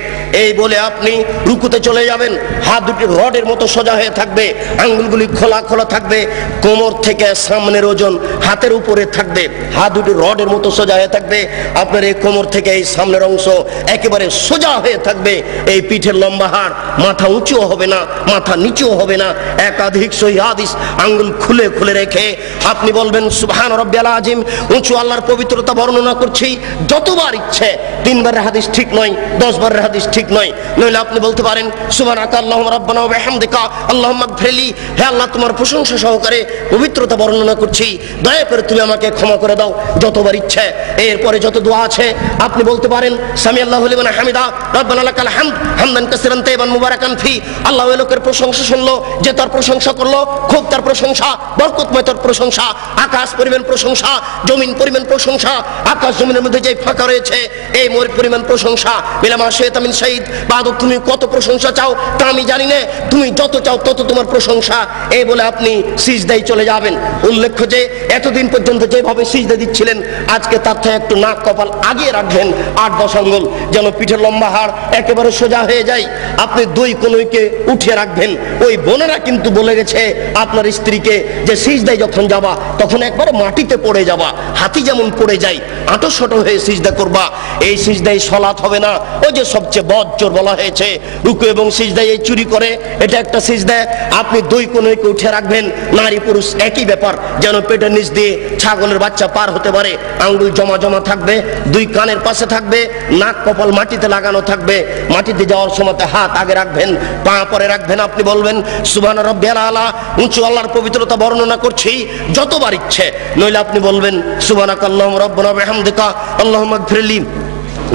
এই বলে আপনি রুকুতে চলে যাবেন। হাত দুটি রডের মতো সোজা হয়ে থাকবে, আঙ্গুলগুলি খোলা খোলা থাকবে, কোমর থেকে সামনের ওজন হাতের উপরে থাকবে। হাত দুটি রডের মতো সোজা হয়ে থাকবে, আপনার এই কোমর থেকে এই সামনের অংশ একেবারে সোজা হয়ে থাকবে। এই পিঠের লম্বা হাড়, মাথা উঁচুও হবে না, মাথা নিচুও হবে না। একাধিক সহিহ হাদিস আঙ্গুল খুলে খুলে রেখে আপনি বলবেন সুবহান রাব্বিয়াল আযীম। উঁচু আল্লাহর পবিত্রতা বর্ণনা করছি যতবার ইচ্ছে, 3 বারের হাদিস ঠিক নয়, 10 বারের হাদিস ঠিক নয়। নইলে আপনি বলতে পারেন সুবহানাকা আল্লাহুম্মা রাব্বানা ওয়া বিহামদিকা আল্লাহুম্মা গফিরলি, হে আল্লাহ তোমার প্রশংসা সহকারে পবিত্রতা বর্ণনা করছি, দয়া করে তুমি আমাকে ক্ষমা করে দাও, যতবার ইচ্ছে। এরপরে যত দোয়া আছে আপনি বলতে পারেন সামি আল্লাহু লিমান হামিদা রব্বানা লাকাল হামদ হামদান কাসিরান তাইয়িবান মুবারাকান ফি। আল্লাহ ওই লোকের প্রশংসা শুনলো যে তার প্রশংসা করলো, খুব তার প্রশংসা, বরকতময় তার প্রশংসা। আকাশ পরিমাণ প্রশংসা, জমিন পরিমাণ প্রশংসা, আকাশ জমিনের মধ্যে যে ফাঁকা রয়েছে এই পরিমাণ প্রশংসা। মিলামা শেতামিন শহীদ বাদক, তুমি কত প্রশংসা চাও তা আমি জানি না, তুমি যত চাও তত তোমার প্রশংসা। এই বলে আপনি সিজদায় চলে যাবেন। উল্লেখ্য যে এতদিন পর্যন্ত যেভাবে সিজদা দিচ্ছিলেন, আজকে তার থেকে একটু নাক কপাল আগিয়ে রাখবেন 8-10 আঙ্গুল, যেন পিঠের লম্বা হাড় একেবারে সোজা হয়ে যায়। আপনি 2 কনুইকে উঠিয়ে রাখবেন। ওই বোনেরা কিন্তু বলে গেছে আপনার স্ত্রীকে যে সিজদায় যখন যাবা তখন একবারে মাটিতে পড়ে যাবা, হাতি যেমন পড়ে যায় আঁটো হয়ে সিজদা করবা। এই সিজদায় সালাত হবে না। ওই যে সবচেয়ে বজ্জর বলা হয়েছে রুকু এবং সিজদায় এই চুরি করে, এটা একটা সিজদা। আপনি 2 কনুইকে উঠে রাখবেন, নারী পুরুষ একই ব্যাপার, যেন পেটের নিচ দিয়ে ছাগলের বাচ্চা পার হতে পারে। আঙ্গুল জমা জমা থাকবে, 2 কানের পাশে থাকবে, নাক কপাল মাটিতে লাগানো থাকবে। মাটিতে যাওয়ার সময় হাত আগে রাখবেন, পা পরে রাখবেন। আপনি বলবেন সুবহান রাব্বিয়াল আলা, উঁচু আল্লাহর পবিত্রতা বর্ণনা করছি যতবার ইচ্ছে। নইলে আপনি বলবেন সুবহানাকা আল্লাহুম্মা রাব্বানা ওয়া বিহামদিকা আল্লাহুম্মা গফিরলি।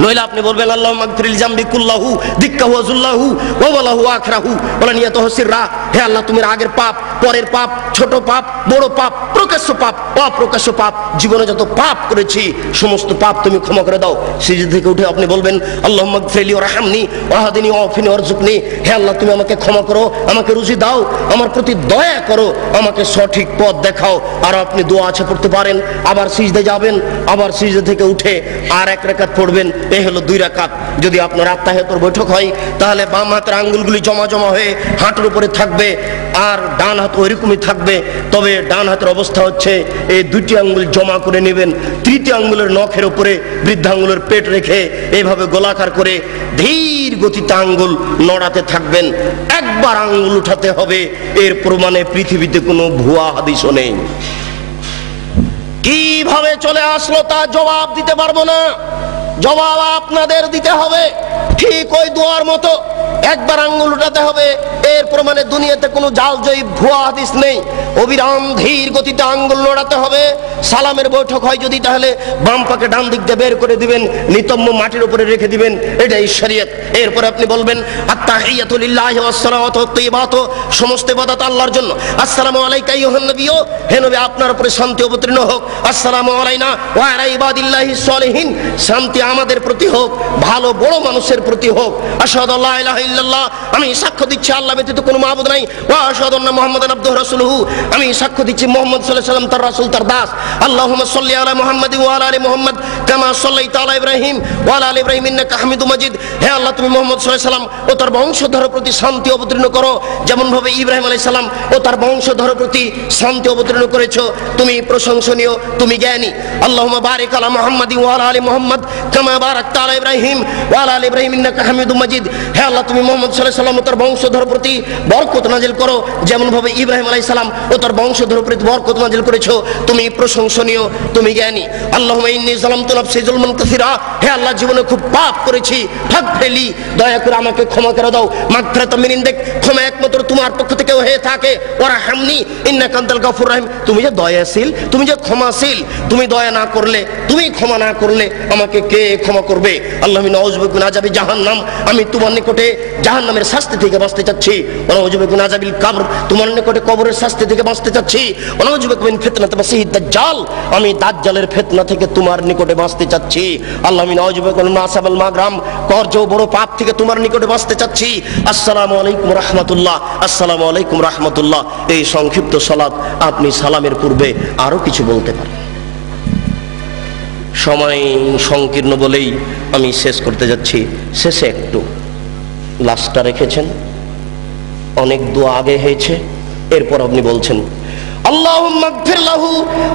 নইলে আপনি বলবেন আল্লাহুম্মা গফিরলি জামবি কুল্লাহু দিক্কাহু ওয়া যুল্লাহু ওয়া ওয়ালাহু আখরাহু ওয়া নিয়াতুহু সিররা। হে আল্লাহ তুমি আগের পাপ, পরের পাপ, ছোট পাপ, বড় পাপ, প্রকাশ্য পাপ, অপ্রকাশ্য পাপ, জীবনে যত পাপ করেছি সমস্ত পাপ তুমি ক্ষমা করে দাও। সিজদা থেকে উঠে আপনি বলবেন আল্লাহুম্মা গফিরলি ওয়ারহামনি ওয়াহদিনি ওয়াফিনি ওয়ারযুকনি। হে আল্লাহ তুমি আমাকে ক্ষমা করো, আমাকে রুজি দাও, আমার প্রতি দয়া করো, আমাকে সঠিক পথ দেখাও। আর আপনি দোয়া আছে পড়তে পারেন, আবার সিজদা যাবেন, আবার সিজদা থেকে উঠে আর 1 রাকাত পড়বেন। এই হলো 2 রাকাত। যদি আপনার আত্মাহিয়াতুর বৈঠক হয় তাহলে বাম হাতের আঙ্গুলগুলি জমা জমা হয়ে হাঁটুর উপরে থাকবে, আর ডান হাত ওইরকমই থাকবে। তবে ডান হাতের অবস্থা হচ্ছে এই 2টি আঙ্গুল জমা করে নেবেন, 3টি আঙ্গুলের নখের উপরে বৃদ্ধাঙ্গুলের পেট রেখে এইভাবে গোলাকার করে ধীর গতিতে আঙ্গুল নড়াতে থাকবেন। একবার আঙ্গুল উঠাতে হবে, এর প্রমাণে পৃথিবীতে কোনো ভুয়া হাদিসও নেই। কিভাবে চলে আসলো তা জবাব দিতে পারবো না, জবাব আপনাদের দিতে হবে। ঠিক ওই দোয়ার মতো একবার আঙ্গুল উঠাতে হবে, এর প্রমাণে দুনিয়াতে কোনো জালজয়ী ভুয়া হাদিস নেই। অবিরাম ধীর গতিতে আঙ্গুল নড়াতে হবে। সালামের বৈঠক হয় যদি, তাহলে বাম পাকে ডান দিক দিয়ে বের করে দিবেন, নিতম্ব মাটির উপরে রেখে দিবেন, এটাই শরীয়ত। এরপরে আপনি বলবেন আত্তাহিয়াতু লিল্লাহি ওয়াস সালাওয়াতু তাইয়্যিবাতু, সমস্ত ইবাদত আল্লাহর জন্য। আসসালামু আলাইকা আইয়ুহান নবিয়্যু, হে নবী আপনার উপরে শান্তি অবতীর্ণ হোক। আসসালামু আলাইনা ওয়া আলা ইবাদিল্লাহিস সালিহিন, শান্তি আমাদের প্রতি হোক, ভালো বড় মানুষের প্রতি হোক। আশহাদু আল্লা ইলাহা ইল্লাল্লাহ, আমি সাক্ষ্য দিচ্ছি আল্লাহ তাআলা ব্যতীত কোনো মাবুদ নাই ওয়া আশহাদু আন্না মুহাম্মাদান আবদুহু রাসূলুহু আমি সাক্ষ্য দিচ্ছি মুহাম্মদ সাল্লাল্লাহু আলাইহি ওয়াসাল্লাম তার রাসূল তার দাস আল্লাহুম্মা সাল্লি আলা মুহাম্মাদিন ওয়া আলা আলি মুহাম্মাদ কামা সাল্লাইতা আলা ইব্রাহিম ওয়া আলা আলি ইব্রাহিম ইন্নাকা হামিদুম মাজিদ হে আল্লাহ তুমি মুহাম্মদ সাল্লাল্লাহু আলাইহি ওয়াসাল্লাম ও তার বংশধরের প্রতি শান্তি অবতীর্ণ করো যেমন ভাবে ইব্রাহিম আলাইহিস সালাম ও তার বংশধরের প্রতি শান্তি অবতীর্ণ করেছো তুমি প্রশংসনীয় তুমি জ্ঞানী আল্লাহুম্মা বারিক আলা মুহাম্মাদিন ওয়া আলা আলি মুহাম্মাদ কামা বারাকতা আলা ইব্রাহিম ওয়া আলা আলি ইব্রাহিম ইন্নাকা হামিদুম মাজিদ হে আল্লাহ তুমি মুহাম্মদ সাল্লাল্লাহু আলাইহি ওয়াসাল্লাম ও তার বংশধরের প্রতি বরকত নাজিল করো যেমন ভাবে ইব্রাহিম আলাইহিস সালাম ও তার বংশধরের প্রতি বরকত নাজিল করেছো তুমি প্রশংসনীয় তুমি জ্ঞানী আল্লাহুম্মা ইন্নী যালামতু নাফসি যুলমান কাসীরা হে আল্লাহ জীবনে খুব পাপ করেছি ভাগ ফেলি দয়া করে আমাকে ক্ষমা করে দাও মাগফিরাতাম মিন ইনদিক ক্ষমা একমাত্র তোমার পক্ষ থেকে হয়ে থাকে ওয়ারহামনি ইন্নাকা আনতাল গাফুর রহিম তুমি যে দয়াশীল তুমি যে ক্ষমাশীল তুমি দয়া না করলে তুমি ক্ষমা না করলে আমাকে কে ক্ষমা করবে আল্লাহুম্মা নাউযু বিকা মিন আযাবি জাহান্নাম আমি তোমার নিকটে জাহান্নামের শাস্তি থেকে বাঁচতে চাচ্ছি ওয়া নাউযু বিকা মিন আযাবিল কবর তোমার নিকটে কবরের শাস্তি থেকে বাঁচতে চাচ্ছি ওয়া নাউযু বিকা মিন ফিতনাতিল মাসিহিদ দাজ্জাল আমি দাজ্জালের ফিতনা থেকে তোমার নিকটে বাঁচতে চাচ্ছি আল্লাহুম্মা নাউযু বিকা মিন আসাবাল মাগরাম করজো বড় পাপ থেকে তোমার নিকটে বাঁচতে চাচ্ছি আসসালামু আলাইকুম রাহমাতুল্লাহ আসসালামু আলাইকুম রাহমাতুল্লাহ এই সংক্ষিপ্ত সালাত আপনি সালামের পূর্বে আরো কিছু বলতে পারেন সময় সংকীর্ণ বলেই আমি শেষ করতে যাচ্ছি শেষে একটু লাস্টটা রেখেছেন অনেক দোয়া আগে হয়েছে এরপর আপনি বলছেন আল্লাহুম্মা গফির লাহু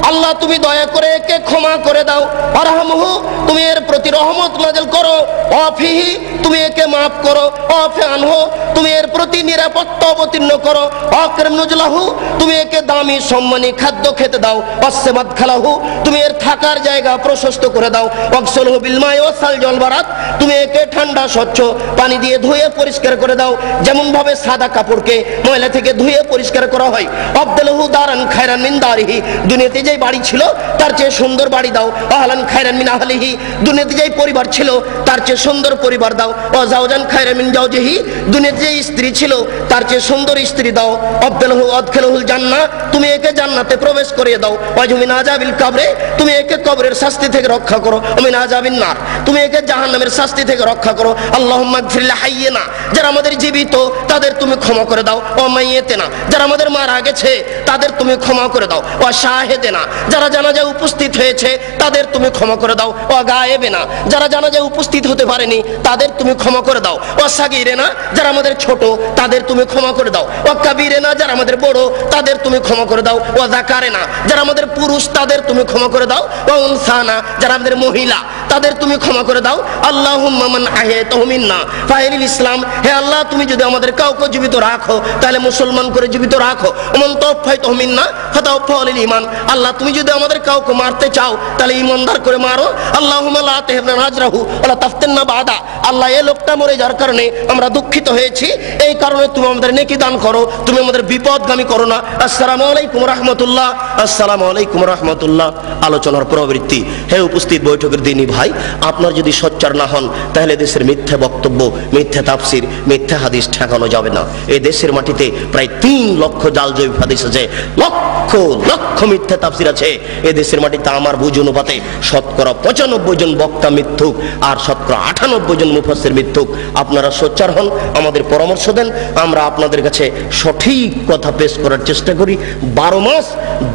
আল্লাহ তুমি দয়া করে একে ক্ষমা করে দাও আরহামহু তুমি এর প্রতি রহমত নাযিল করো ওয়াফিহি তুমি একে maaf করো ওয়াফি আনহু তুমি এর প্রতি নিরাপত্তা অবতীর্ণ করো আকরাম নুজলাহু তুমি একে দামি সম্মানী খাদ্য খেতে দাও ওয়াসমাদ খালাহু তুমি এর থাকার জায়গা প্রশস্ত করে দাও ওয়াগসলহু বিল মাই ওয়াসাল জল বারাত তুমি একে ঠান্ডা স্বচ্ছ পানি দিয়ে ধুয়ে পরিষ্কার করে দাও যেমন ভাবে সাদা কাপড়কে ময়লা থেকে ধুয়ে পরিষ্কার করা হয় আবদুল্লাহু দারান খায়রান মিন দারিহি দুনিয়াতে যে বাড়ি ছিল তার চেয়ে সুন্দর বাড়ি দাও আহলান খায়রান মিন আহলিহি দুনিয়াতে যে পরিবার ছিল তার চেয়ে সুন্দর পরিবার দাও ওয়া জাওজান খায়রান মিন জাওজিহি দুনিয়াতে যে স্ত্রী ছিল তার চেয়ে সুন্দর স্ত্রী দাও আবদুল্লাহু আদখিলহুল জান্নাহ তুমি একে জান্নাতে প্রবেশ করিয়ে দাও ওয়াজু মিন আযাবিল কবরে তুমি একে কবরের শাস্তি থেকে রক্ষা করো মিন আযাবিন নার তুমি একে জাহান্নামের শাস্তি থেকে রক্ষা করো আল্লাহুম্মা গফির লিহাইয়িনা যারা আমাদের জীবিত তাদের তুমি ক্ষমা করে দাও ওয়া মাইয়িতিনা যারা আমাদের মারা গেছে তাদের তুমি ক্ষমা করে দাও ওয়া শাহিদিনা যারা জানাজায় উপস্থিত হয়েছে তাদের তুমি ক্ষমা করে দাও ওয়া গায়েবিনা যারা জানাজায় উপস্থিত হতে পারেনি তাদের তুমি ক্ষমা করে দাও ওয়া সাগীরিনা যারা আমাদের ছোট তাদের তুমি ক্ষমা করে দাও ওয়া কাবীরিনা যারা আমাদের বড় তাদের তুমি ক্ষমা করে দাও ওয়া যাকারিনা যারা আমাদের পুরুষ তাদের তুমি ক্ষমা করে দাও ওয়া উনসানা যারা আমাদের মহিলা তাদের তুমি ক্ষমা করে দাও আল্লাহুম্মা মান আহয়াতাহু মিন্না ফাইলিল ইসলাম হে আল্লাহ তুমি যদি আমাদের কাউকে জীবিত রাখো তাহলে মুসলমান করে জীবিত রাখো ওমান তাওফাইতাহু মিন্না ফাতাওফাহু লিল ঈমান আল্লাহ তুমি যদি আমাদের কাউকে মারতে চাও তাহলে ঈমানদার করে মারো আল্লাহুম্মা লা তাহরিমনা আজরাহু ওয়া লা তাফতিননা বাদা আল্লাহ এই লোকটা মরে যাওয়ার কারণে আমরা দুঃখিত হয়েছি এই কারণে তুমি আমাদের নেকি দান করো তুমি আমাদের বিপদগামী করো না আসসালামু আলাইকুম রাহমাতুল্লাহ আসসালামু আলাইকুম রাহমাতুল্লাহ আলোচনার প্রবৃত্তি হে উপস্থিত বৈঠকের দিনই ভাই আপনার যদি সোচ্চার না হন তাহলে দেশের মিথ্যা বক্তব্য মিথ্যা তাফসির মিথ্যা হাদিস ঠেকানো যাবে না এই দেশের মাটিতে প্রায় 3 লক্ষ জালজয়ী হাদিস আছে লক্ষ লক্ষ মিথ্যা তাফসির আছে এই দেশের মাটিতে আমার বুঝ অনুপাতে শতকরা 95 জন বক্তা মিথ্যুক আর শতকরা 98 জন মুফাসসির মিথ্যুক আপনারা সোচ্চার হন আমাদের পরামর্শ দেন আমরা আপনাদের কাছে সঠিক কথা পেশ করার চেষ্টা করি 12 মাস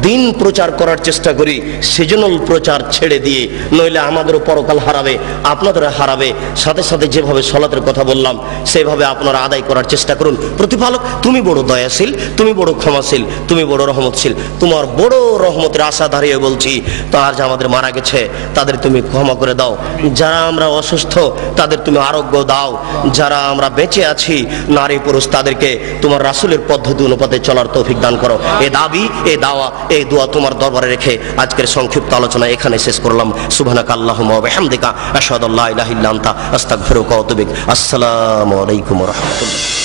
দিন প্রচার করার চেষ্টা করি সিজনাল প্রচার ছেড়ে দিয়ে নইলে আমাদেরও পরকাল হারাবে আপনাদেরও হারাবে সাথে সাথে যেভাবে সালাতের কথা বললাম সেভাবে আপনারা আদায় করার চেষ্টা করুন প্রতিপালক তুমি বড় দয়াশীল তুমি বড় ক্ষমাশীল তুমি বড় রহমতশীল তোমার বড় রহমতের আশা দাঁড়িয়ে বলছি তার যে আমাদের মারা গেছে তাদের তুমি ক্ষমা করে দাও যারা আমরা অসুস্থ তাদের তুমি আরোগ্য দাও যারা আমরা বেঁচে আছি নারী পুরুষ তাদেরকে তোমার রাসূলের পদ্ধতি অনুপাতে চলার তৌফিক দান করো এই দাবি এই দাওয়া এই দোয়া তোমার দরবারে রেখে আজকের সংক্ষিপ্ত আলোচনা এখানে শেষ করলাম সুবহানাকা আল্লাহুম্মা ওয়া বিহামদিকা আশহাদু আল্লা ইলাহা ইল্লা আনতা আস্তাগফিরুকা ওয়া আতুবু ইলাইক আসসালামু আলাইকুম ওয়া রাহমাতুল্লাহ